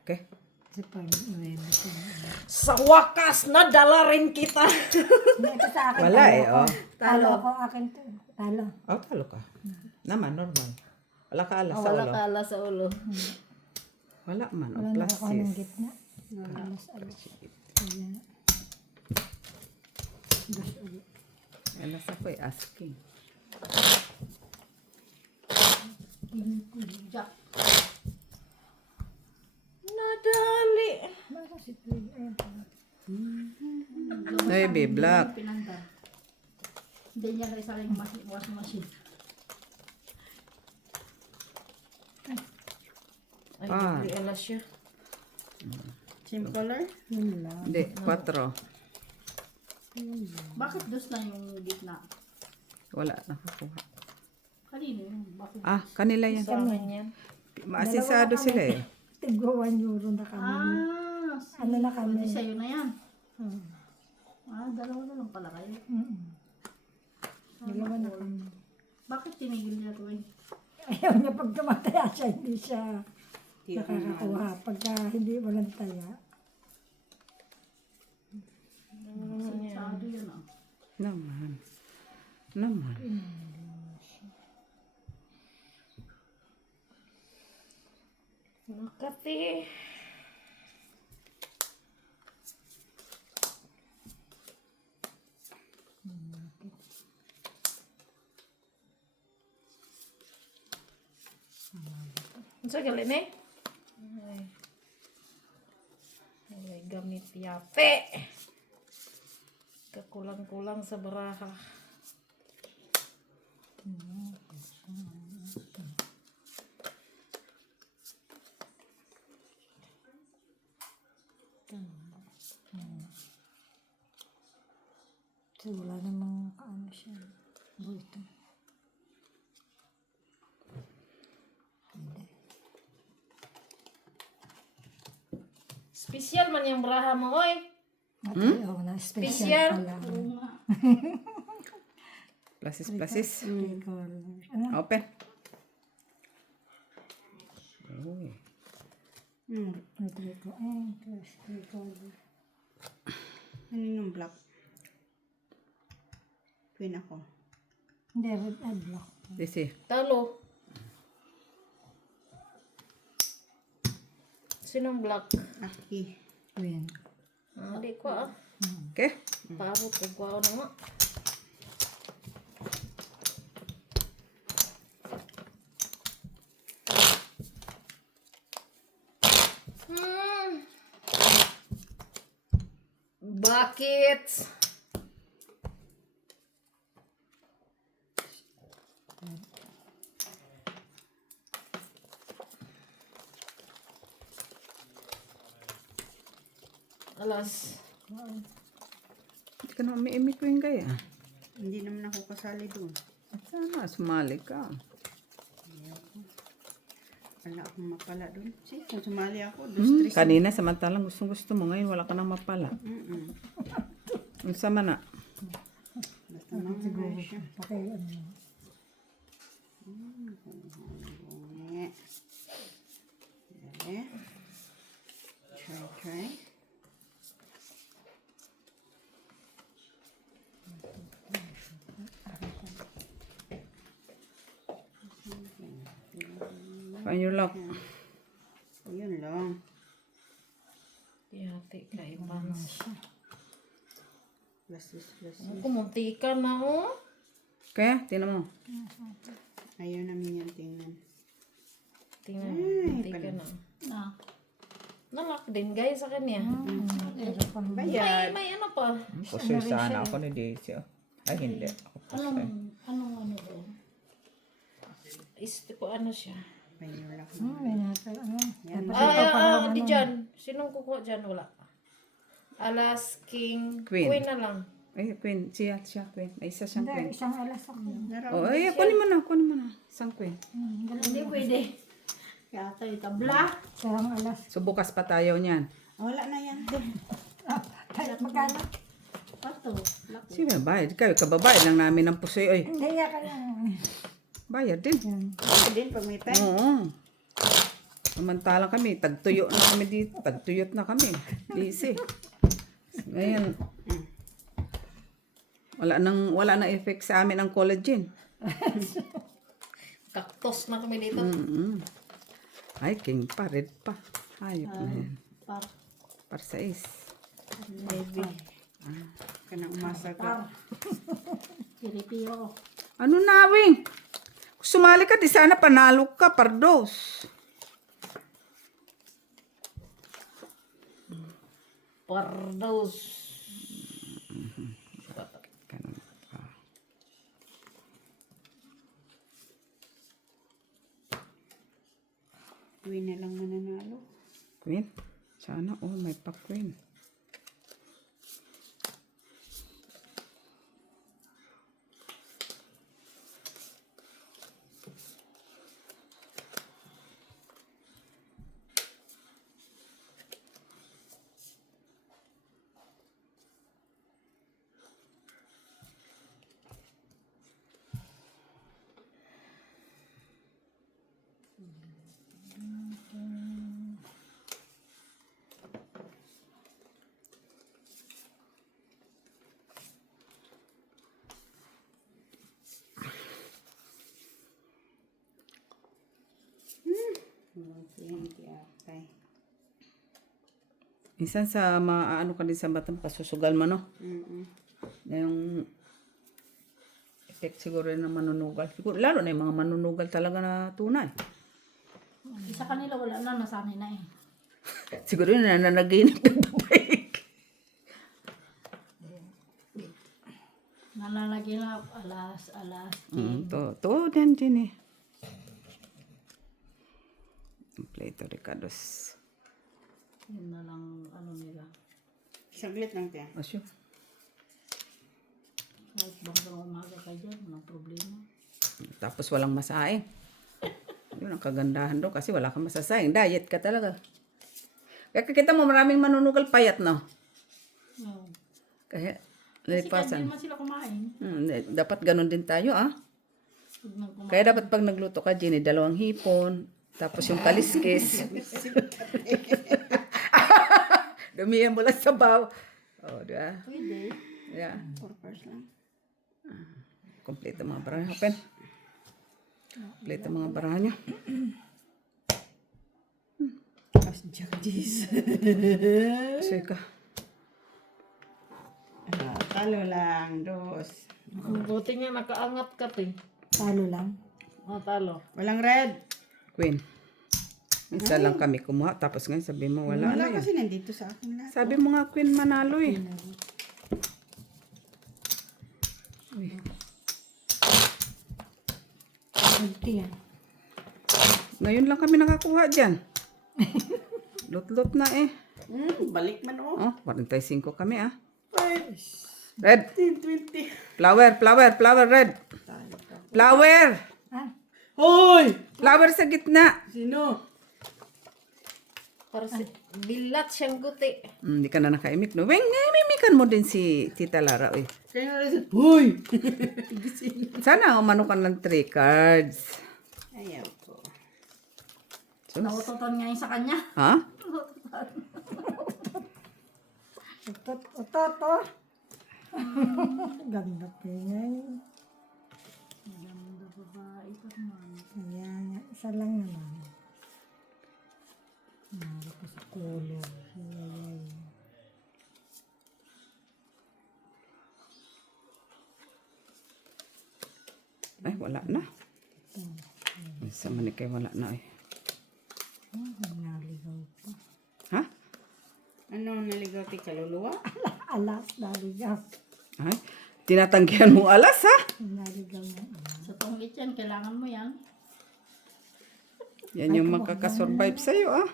Okay? Kasi pag nuwebe ko. Sa wakas, nadala rin kita. Hindi, ito sa akin. Wala, eh, oh. Talo ako, akin to. Talo. Oh, talo ka. Naman, normal. Wala ka alas sa Wala ulo. ka ala sa ulo. Wala man. O, Wala plus nakakuha ng sis. gitna. Alas. Ayan. Dos ulit. Alas ako, eh, asking. Jack. Nadali. Baka si Twig. Ayan pala. Baby, black. Pinanda. Hindi niya na isa rin washing machine. Ay, Ah. di alas siya. same color? Yun lang. Hindi, 4. Bakit dos na yung gitna? Wala, nakakuha. Kanino yun? Bakit? Ah, kanila yan. Sa amin yan. Maasisado sila, eh. Tigwa 1 euro na kami. Ano na kami? Hindi sa'yo na yan. Hmm. Dalawa na lang pala kayo. Dalawa na kami. Bakit tinigil niya to eh? Ayaw niya pag tumataya siya, hindi siya nakakakuha. Pagka hindi walang taya. Sado yun ah. Naman. Naman. Makati. Sa galing eh. Ay, gamit yape. Kakulang-kulang sa baraha. So, wala namang ano siya. Bulto. Special man yung baraha mo, oy. Oo na, special pala. Plasis, plasis. Three colors. Ano? Open. Uy. May three colors. Three colors. Ano yung black? Queen ako. Hindi, red and black. Disi. Talo. Sinong black? Aki. Queen. Di ko ah. Okay? Parot ko ko na nga. Buckets. Alas. Hindi ka na umiimik ko yung gaya. Hindi naman ako kasali doon. Sana, sumali ka. Wala akong mapala doon. See, kung sumali ako, doon stress. Kanina, samantalang gustong-gusto mo. Ngayon, wala ka nang mapala. Ang sama na. Basta mga siya. Okay, ano. Dali. Dali. Try. Find your lock. Ayun lang. Yati kay Pans. Plus. Kumunti ka na oh. Kaya, tinan mo. Ayaw namin yan tingnan. Tingnan, kumunti ka na. Ah. Nalock din guys sa kanya. Bayad. May ano pa? Pusoy sana ako ni Daisy. Ay, hindi. Anong doon? Ko ano siya? Ayun lang. May nasa, ano. Di dyan. Sinong kukuha dyan? Wala. Alas, King, Queen. Queen na lang. Ay, Queen. Siya, Queen. May isa siyang Hindi, Queen. isang alas ako. Oh, ay, kunin mo na. Isang Queen. Hindi pwede. Kaya tayo tabla. Isang alas. So, bukas pa tayo niyan. Wala na yan. Kahit magkano? Pato. Laki. Sino bayad? Kayo, kababayad lang namin ng pusoy. Ay, Hindi nga kaya. bayad din. Kasi din pag may time. Oo. Samantalang kami, tagtuyo na kami dito. Tagtuyot na kami. Busy. Ngayon, wala nang effect sa amin ang collagen. Cactus na kami dito. Ay, king pa, red pa. Hayop na yan. Par 6. Baby. Kanang umasa ka. Pilipio. Ano na, Wing? Kung sumali ka, di sana panalo ka, pardos. Pardos. Ganun pa. Queen na lang mananalo. Queen? Sana, may pa-queen. Minsan sa ano ka din sa batang kasusugal mo, no? Yung effect siguro ng manunugal. Siguro, lalo na yung mga manunugal talaga na tunay. Sa kanila wala na, nasanay na eh. Siguro yun na nanaginip ng babaik. Nananaginap, alas. To din eh. Completo Ricardos. Yun na lang, ano nila. Saglit lang tiyan. Asyo. Kahit banggang umaga ka dyan, walang problema. Tapos walang masaing. Yun ang kagandahan doon kasi wala kang masasaing. Diet ka talaga. Kaya kita mo maraming manunugal payat, no? No. Kaya, Kasi kahit lipasan. naman sila kumain. Dapat ganun din tayo, ah. Huwag nang kumain. Kaya dapat pag nagluto ka, Jenny, 2 hipon. Tapos yung kaliskis. Dumihan mo lang sa baw. Oh, diba? Pwede. Yeah. 4 hours lang. Kompleto mga barahan. Open. Kompleto mga barahan nyo. As judges. Kasi ka. Talo lang. 2. Buti nga nakaangat ka te. Talo lang. Talo. Walang red. Queen. Minsan lang kami kumuha. Tapos ngayon sabi mo wala. Wala Ano yun? kasi nandito sa akin lahat. Sabi mo nga Queen manalo eh. Healthy yan. Ngayon lang kami nakakuha dyan. Lot-lot na eh. Balik man oh. Oh, 45 kami ah. Ay, Red. 20. Flower, red. Flower. Ah, Hoy! Flower sa gitna. Sino? Para si bilat siyang guti. Hindi ka na nakaimik, no? Weng, mimikan mo din si Tita Lara, oy. Kaya nga rin. Hoy! Sana umano ka ng 3 cards. Ayaw ko. Sus. Nautoton nga yun sa kanya. Ha? otot. Ganda pa yan. Ganda babae pa naman. Ayan, isa lang naman. Naro pa sa color. Ayan. Ay, wala na. Sa manikay wala na, eh. Naligaw pa. Ha? Ano naligaw ti kaluluwa? Alas, naligaw. Ay, tinatanggihan mo alas, ha? Naligaw na. Sa tunglit yan, kailangan mo yan. Yan yung magkakasurvive sa'yo, ah.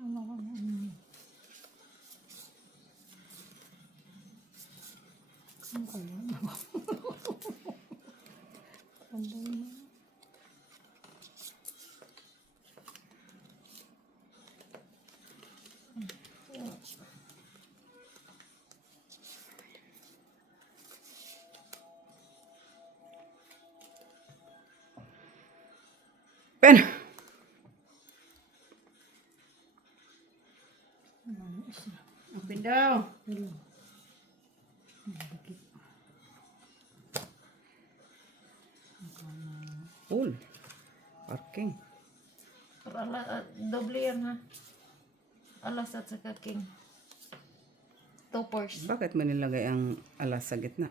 Ano ka na? Ano kaya? Panday na. Pen. Open daw. Hello. Full. Parking. Para doble yan ha. Alas at saka king. Toppers. Bakit mo nilagay ang alas sa gitna?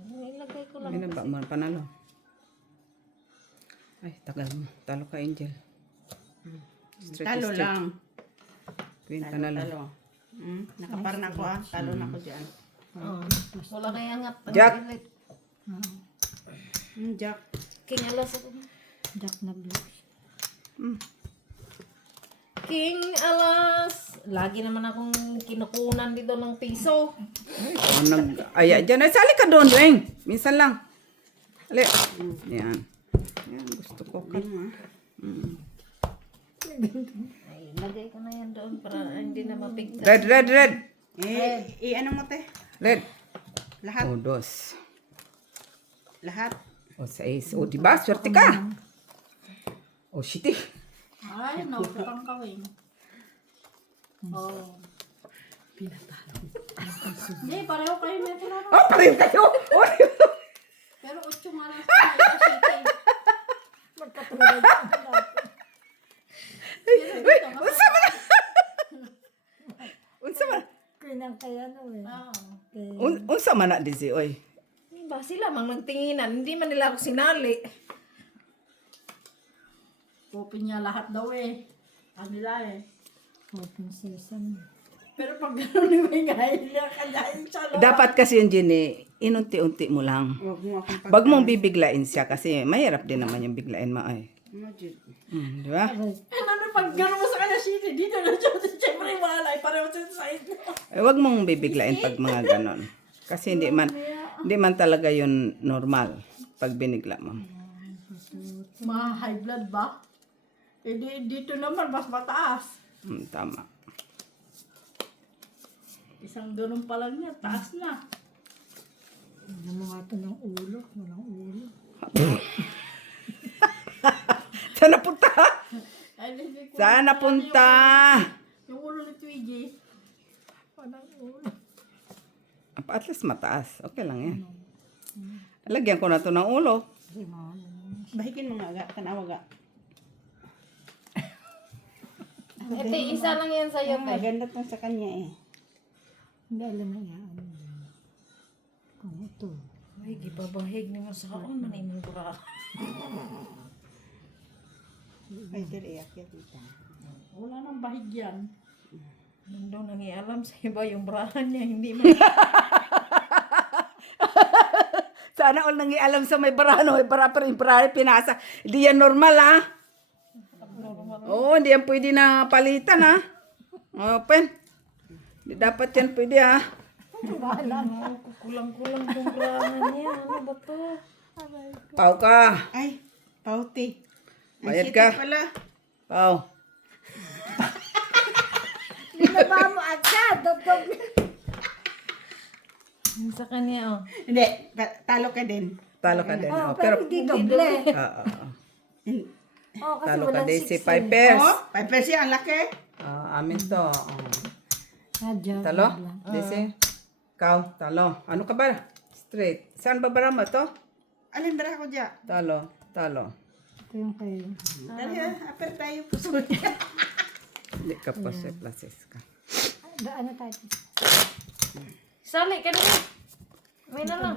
Nilagay ko lang. Binaba mo panalo. Ay, tagal mo. Talo ka, Angel. Straight Talo straight. lang. Queen, Talo, panalo. talo. Nakapar na ako ah. Talo na ako dyan. Wala na yangat. Jack. Jack. King alas ako. Jack na blue. King alas. Lagi naman akong kinukunan dito ng piso. Oh, nag-aya dyan. Ay, sali ka doon, Weng. Minsan lang. Ali. Yan. Yan, gusto ko ka. Ay, lagay ko na yan doon para hindi na mapigtas. Red. Ano mo te? Red. Lahat. O, dos. Lahat. O, 6. O, diba? Swerte ka. O, shitty. Ay, nautotong ka, Weng. Oh. Hindi, pareho kayo may pinaro. Oh, pareho kayo. Oh, Pero 8 nga lang sa kayo sa city. Magkatulad natin. Pero dito, unsa man? Unsa man? Kinang kaya no eh. Oo. Unsa man na disi, oy. Ba sila mang nagtinginan. Hindi man nila ako sinali. Open niya lahat daw eh. Ano nila eh. Open season. Pero pag gano'n ni Weng, hindi ka kadahin siya. No? Dapat kasi yun, Jenny, inunti-unti mo lang. Huwag mo akong Wag mong bibiglain siya kasi mahirap din naman yung biglain mo, ay. Imagine. Di ba? Ano pag gano'n mo sa kanya city, dito na siya. Siyempre wala. Pareho sa side mo. Wag mong bibiglain pag mga ganon. Kasi hindi man talaga yun normal pag binigla mo. Mga high blood ba? Eh dito naman, mas mataas. Tama. Isang ganun pa lang niya, taas na. Ano mo nga ito ng ulo? Walang ulo. Saan napunta? Ay, hindi ko- Saan napunta? Yung ulo ni Twiggy. Walang ulo. At least mataas. Okay lang yan. Lagyan ko na to ng ulo. Kasi mahal. Bahikin mo nga aga. Tanawa aga. Ito isa lang yan sa'yo, pe. Maganda to sa kanya eh. Hindi alam na yan. Kung ito. Ay, gipabahig ni mo sa kaon man imong bura. Ay, dili iyak yan dito. Wala nang bahig yan. Nandun nangialam sa iba yung brahan niya, hindi man. Sana all nangialam sa may barano, may bara pero yung bara pinasa. Hindi yan normal ha. Oo, hindi yan pwede na palitan ha. Open. Hindi dapat yan pwede ha. Kulang-kulang yung brahan niya. Ano ba to? Pau ka. Ay, pauti. Ang Bayad shitty ka. pala. Pau. Binaba mo agad. Yung sa kanya, oh. Hindi, talo ka din. Talo ka din. Oh, Oh, pero pero, hindi doble. Oh, kasi talo ka walang din si 16. Pipers. Oh, 5 siya, ang laki. Amin to. Oh. Sadya. Talo? Disi? Ikaw, talo. Ano ka ba? Straight. Saan ba bara mo to? Alin bara ako dyan? Talo. Talo. Ito yung kayo. Dali aper tayo puso niya. Hindi ka pa sa places ka. Daan na tayo. Sali ka din. May na lang.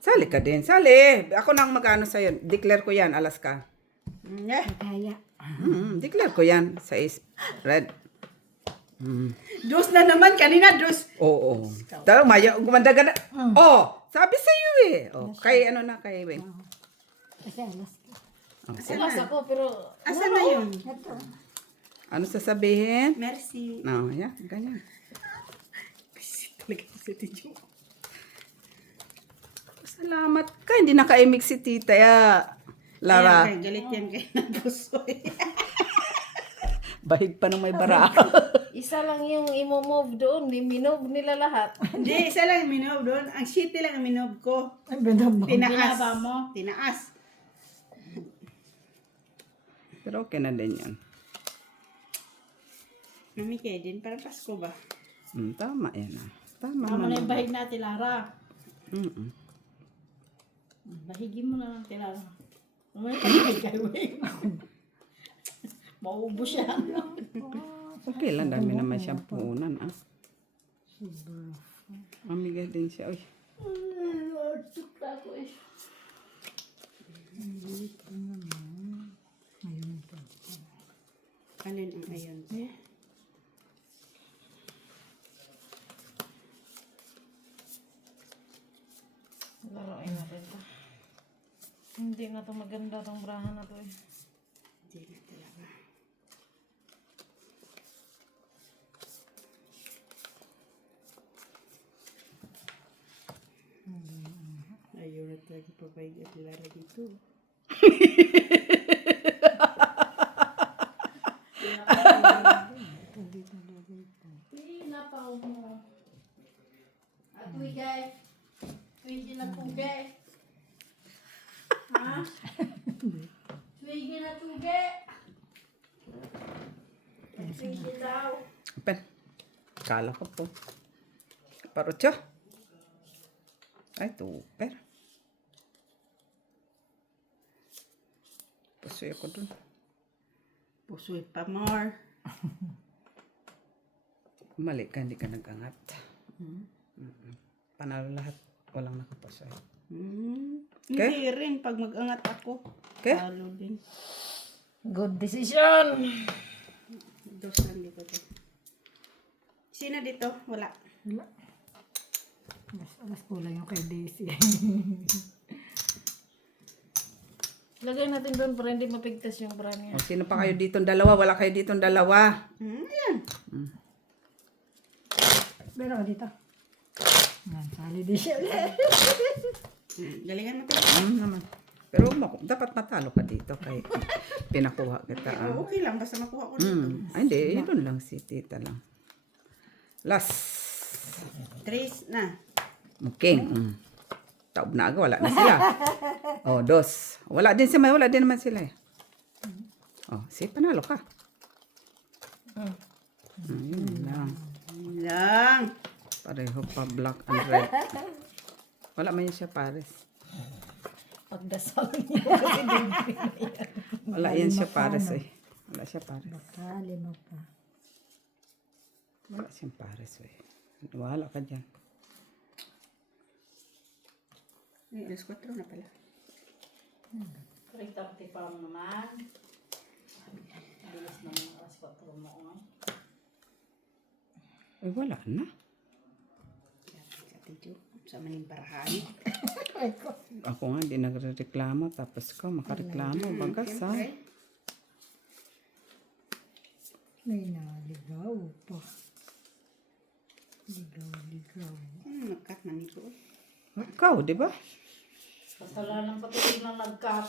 Sali ka din. Sali. Ako nang mag-ano sa'yo. Declare ko yan, Alaska. Yeah. Kaya. Declare ko yan sa red. Dos na naman, kanina dos. Oo. Talo, maya, gumanda ka na. Oh, sabi sa'yo eh. Oh, kay ano na, kay Weng. Kasi alas. Alas ako, pero Asan na yun? Ito. Ano sasabihin? Merci. No, yeah, ganyan. Talaga si Tijo. Salamat ka. Hindi nakaimik si tita ya. Lara. Ayan, galit yan kay na puso. Bahig pa ng may bara. isa lang yung imo-move doon. Di minove nila lahat. Hindi, isa lang yung minob doon. Ang shitty lang ang minob ko. Ay, binaba. Tinaas. Binaba mo. Tinaas. Pero okay na din yan. Mami kaya din, parang Pasko ba? Tama yan ah. Tama Tama na man. yung bahig natin, Lara. Mm-mm. Bahigin mo na lang, Lara. Umay ka bahig kay Weng. Maubos siya. Okay lang, dami naman siyang puunan ah. Mamigay din siya. Uy. Lord, tukta ko eh. Alin ang ayon? Laruin natin to. Hindi na to maganda tong brahan na to eh. Hindi na talaga. Ayaw na talaga papayag at Lara dito. Pinapaw mo. At wigay. Twiggy na tugay. Ha? Twiggy na tugay. Twiggy daw. Open. Kala ko po. Parutyo. Ay, tuper. Pusoy ako dun. Pusoy pa more. Mali ka, hindi ka nag-angat. Panalo lahat. Walang nakapusoy. Hindi rin pag mag-angat ako. Okay? Talo din. Good decision. Dos lang dito. Sino dito? Wala. Wala. Alas kulang yung kay Daisy. Lagay natin doon para hindi mapigtas yung brahan niya. O, sino pa kayo ditong dalawa? Wala kayo ditong dalawa. Yan. Pero dito. Yan, sali din siya. Galingan mo tayo. Naman. Pero dapat matalo ka dito kay pinakuha kita. Okay lang, basta makuha ko dito. Ay, hindi. Yun lang si tita lang. Last. Trace na. Muking. Taob na aga. Wala na sila. Oh, dos. Wala din sila. Wala din naman sila eh. Oh, si panalo ka. Yun lang. Lang. Pareho pa black and red. Wala man yun siya pares. Pagdasal niya kasi din. Wala yan siya pares eh. Wala siya pares. Baka lima pa. Wala siyang pares eh. Wala ka dyan. Ay, alas 4 na pala. 3:30 pa naman. Bilis naman alas 4 mo. Eh, wala na. Sa tiyo, sa maning parahan. Ako nga, di nagreklamo. Tapos ka, makareklamo. Bagas, ha? Siyempre. May naligaw pa. Ligaw. Nagkat man ito. Ikaw, di ba? Kasalanan pa ito lang nag-cut.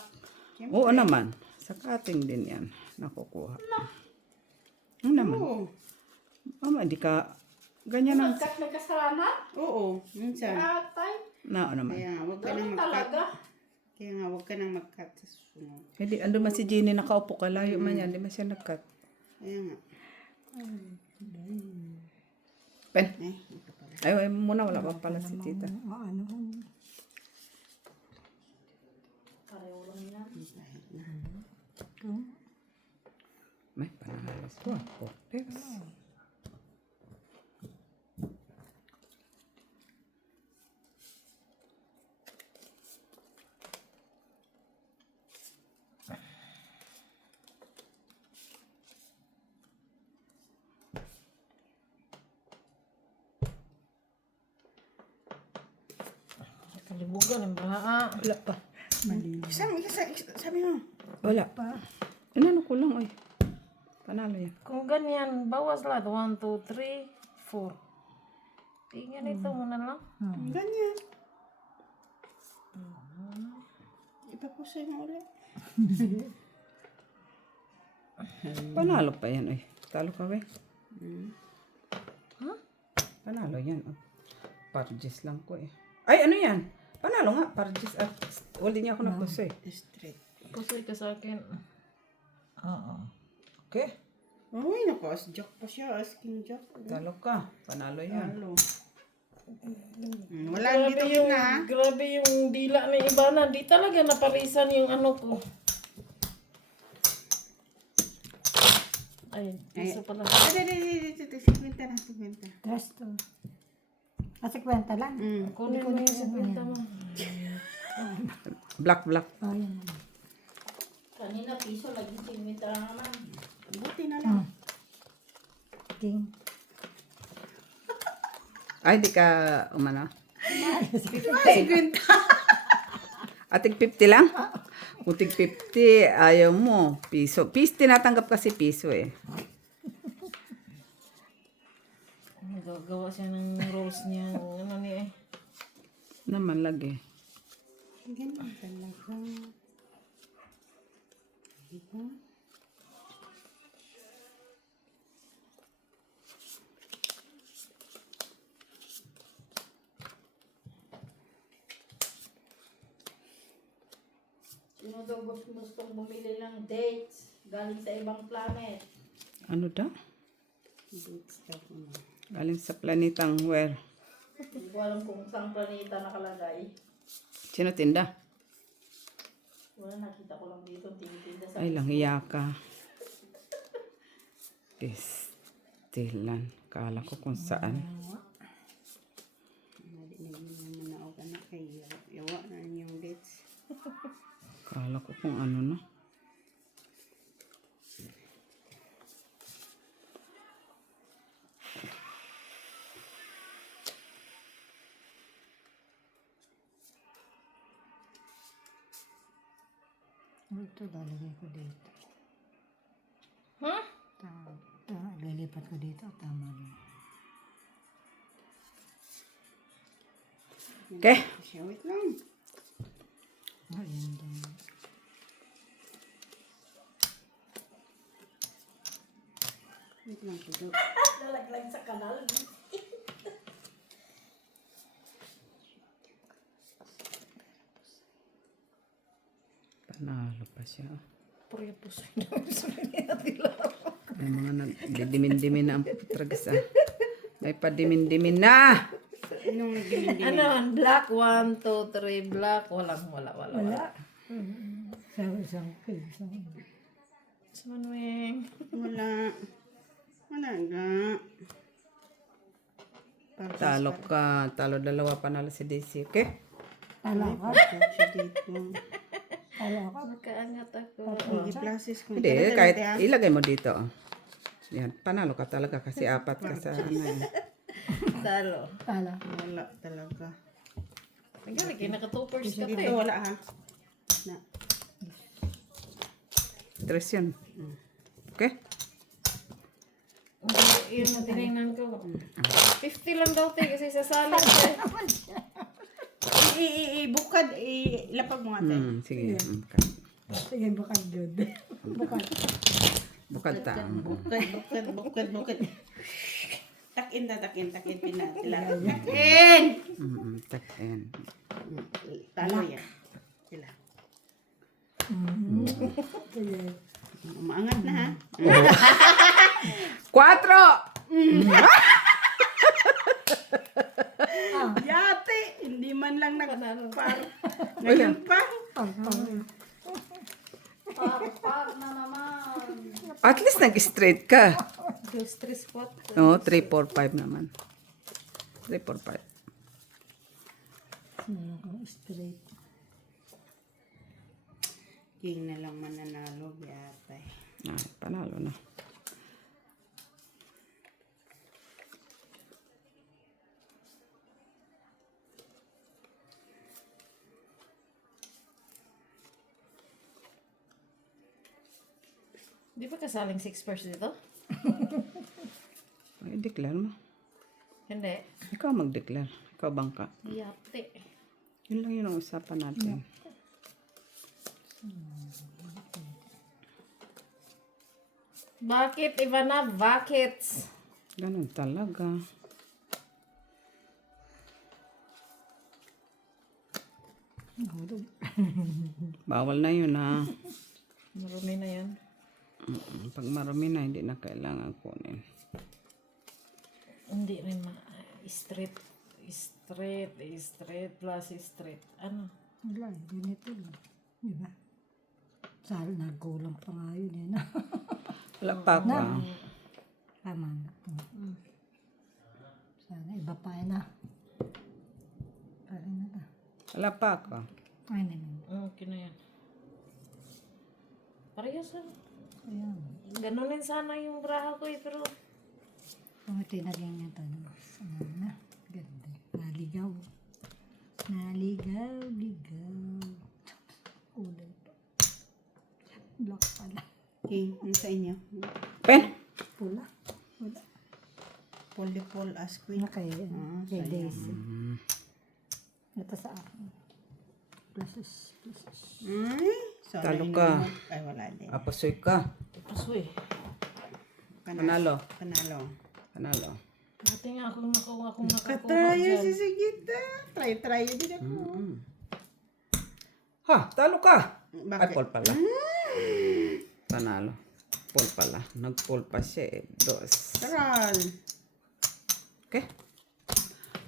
Oo naman. Sa cutting din yan. Nakukuha. Ano naman? Oo. Mama, di ka... Ganyan ang... Nag-cut may kasalanan? Oo, minsan. Atay. Na, naman. Kaya nga, huwag ka nang Ganun mag-cut. talaga. Kaya nga, huwag ka nang mag-cut sa susunod. Hindi, ando man si Jenny nakaupo ka. Layo man yan. Di man siya nag-cut. Kaya nga. Pen. Ito pala. Ay, muna. Wala pa pala si tita. Ano? Pareho lang yan. May panahalas to. Perfect. Kalibugan ang baha. Wala pa. Sabi mo. Wala pa. Ano ko lang, oy. Panalo yan. Kung ganyan, bawas lahat. 1, 2, 3, 4. Di ganito mo na lang. Ganyan. Ipapusoy mo ulit. Panalo pa yan, oy. Talo ka, we. Panalo yan, oh. Parjes lang ko, eh. Ay, ano yan? Panalo nga, parjes. Wali niya ako napusoy. Straight. Pusoy ka sa akin. Oo. Okay. Uy, naku. Joke pa siya. Asking joke. Talo ka. Panalo yan. Halo. Wala dito na. Grabe yung dila ni Ibana. Di talaga naparisan yung ano ko. Ay, piso pala. Dito. 50 na. 50. Resto. Kasi kwenta lang. Kunin mo yung 50 mo. Black. Ayan. Kanina piso, laging 50 lang naman. Buti na lang. King. Ay, di ka umano. Ating 50 lang? Kung tig 50, ayaw mo. Piso. Tinatanggap kasi piso, eh. Gagawa siya ng rolls niya. Ano niya eh. Naman lagi. Ganun talaga. Diba? Sino daw gustong bumili ng dates galing sa ibang planet? Ano daw? Dates daw ko na. Galing sa planetang where? Hindi ko alam kung saan planeta nakalagay. Sino tinda? Wala, nakita ko lang dito, tinitinda sa... Ay, lang iya ka. Pistilan. Kala ko kung saan. Narinig naman na ako na kay yawa na yung dates. Kala ko kung ano na. Ito, lalagay ko dito. Huh? Lilipat ko dito. Tama na. Okay. Siya, wait lang. Ayan dyan. Wait lang, tudok. Nalaglag sa kanal. Panalo pa siya. Puri pusoy na. May mga nagdidimin-dimin na ang tragas, ah. May padimin-dimin na! Anong nagdimin? Ano? Black. 1, 2, 3. Black. Wala. Wala. Isang. Sunwing. Wala. Wala nga. Talo ka. Talo dalawa, panalo si Daisy. Okay? Tala ka. Siya dito. Tala ka. Nakaangat ako. Hindi, plasis ko. Hindi, kahit ilagay mo dito. Oh. Yan, panalo ka talaga kasi apat ka sa ano yan. Talo. Tala. Wala talaga. Ang galing, kayo naka-toppers ka Dito te. wala ha. Na. 3 yun. Okay? Yun na tinignan ko. 50 lang daw te kasi sasali ko. Bukad, ilapag mo nga tayo. Sige. Sige, bukad yun. Bukad. Bukad ta. Bukad. Takin, pinatila. Takin! Takin. Talo yan. Sila. Sige. Umaangat na ha. 4! Yate! Hindi man lang nagpar. Ngayon pa. Par na naman. At least nag-straight ka. 2, 3, 4. Oo, 3, 4, 5 naman. 3, 4, 5. Meron kang straight. King na lang mananalo. Yate. Ah, panalo na. Di ba kasaling 6 pairs dito? Ay, declare mo. Hindi. Ikaw mag-declare. Ikaw bangka. Yate. Yun lang yun ang usapan natin. Bakit, Ivana? Bakit? Ganun talaga. Bawal na yun ha. Marumi na yan. Pag marami na, hindi na kailangan kunin. Hindi rin straight plus straight. Ano? Wala, ganito lang. Di ba? Saan nagkulang pa nga yun eh. No? Wala pa ako. Tama na. Sana iba pa yun na. Parang na ba? Wala pa ako. Ay naman. Okay na yan. Parehas lang. Ayan. Ganunin sana yung braha ko eh, pero Kung ito yung naging ito. Ano na? Ganda. Naligaw. Naligaw. Kulay pa. Black pala. King, ano sa inyo? Pen? Pula. Wala. Polypol as queen. Ano kayo yan? Kay Daisy. Ito sa akin. Pluses. Ay, so Talo nainom ka. mo. Ay, wala din. Apasoy ka. paso eh. Panalo. Panalo. Dati nga akong nakakuha Katrayo dyan. si Sigita. Try din ako. Ha, talo ka. Ay, Bakit? Paul pala. Panalo. Paul pala. Nag-Paul pa siya eh. 2. Taral. Okay.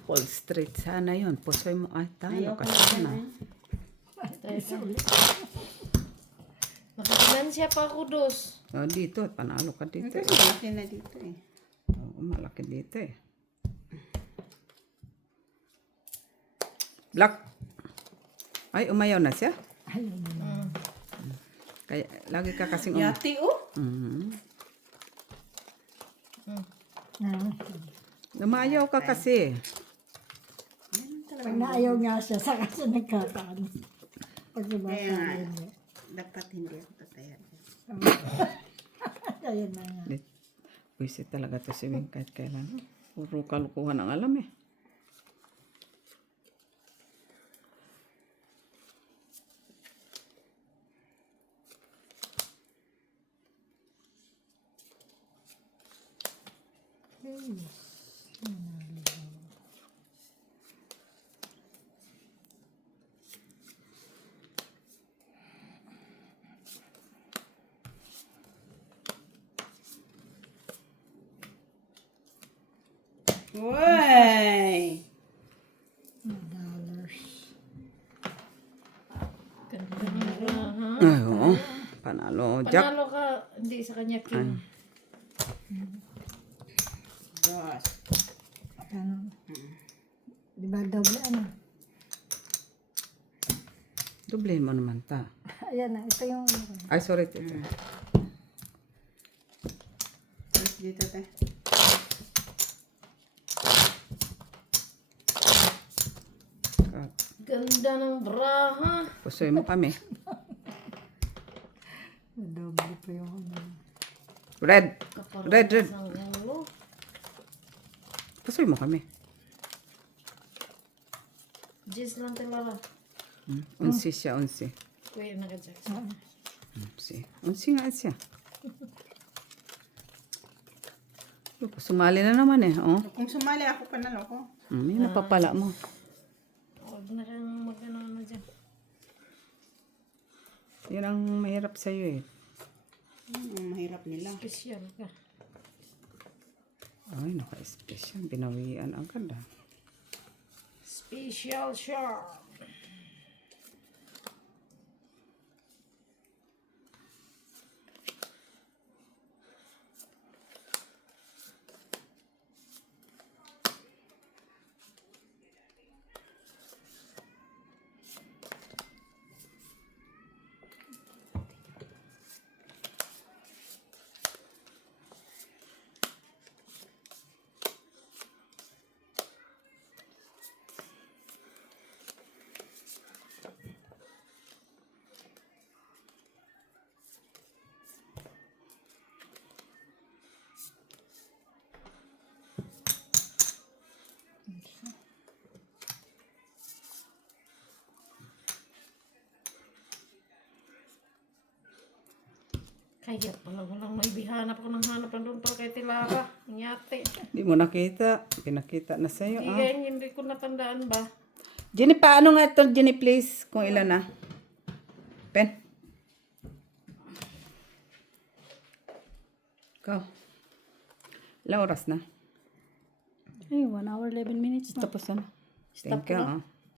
Paul straight sana yun. Pusoy mo. Ay, talo Ayaw ka ko sana. na. Nakapinansya pa ako dos. Oh, dito. Panalo ka dito. Kasi malaki na dito eh. Oo, malaki dito eh. Black. Ay, umayaw na siya. Ayun na. Kaya, lagi ka kasing Yati oh. Umayaw ka kasi. Pag naayaw nga siya, saka siya nagkakaan. Pag Kaya nabasa nga. hindi. Dapat hindi ako tataya. Ayun na nga. Buisit talaga to si Wing kahit kailan. Puro kalukuhan ang alam eh. Uy! $. Ganda niya braha. Ay, oo. Panalo. Jack. Panalo ka, hindi sa kanya king. Dos. Ano? Di ba doble ano? Dublehin mo naman ta. Ayan na, ito yung Ay, sorry. Tito. dito, te. Ganda ng braha. Pusoy mo kami. Doble pa yung ano. Red. Red. Ang ulo. Pusoy mo kami. Jis lang talara. Unsi siya, unsi. Kuya nakadyak. Unsi. Unsi nga siya. Look, sumali na naman eh. Oh. Kung sumali ako, panalo ko. May napapala mo. Huwag na kang mag-ano dyan. Yan ang mahirap sa'yo eh. Mahirap nila. Special ka. Ay, naka-special. Binawian agad ah. Special shot. Kaya pala walang may bihanap ko ng hanap doon pa kay Tilara. Nyate. Hindi mo nakita. Pinakita na sa'yo ah. Hindi ko natandaan ba? Jenny, paano nga ito, Jenny, please? Kung ilan na. Pen. Ikaw. Ilang oras na? Ay, 1 hour, 11 minutes na. Tapos na. Stop Thank you. ko na. Ah.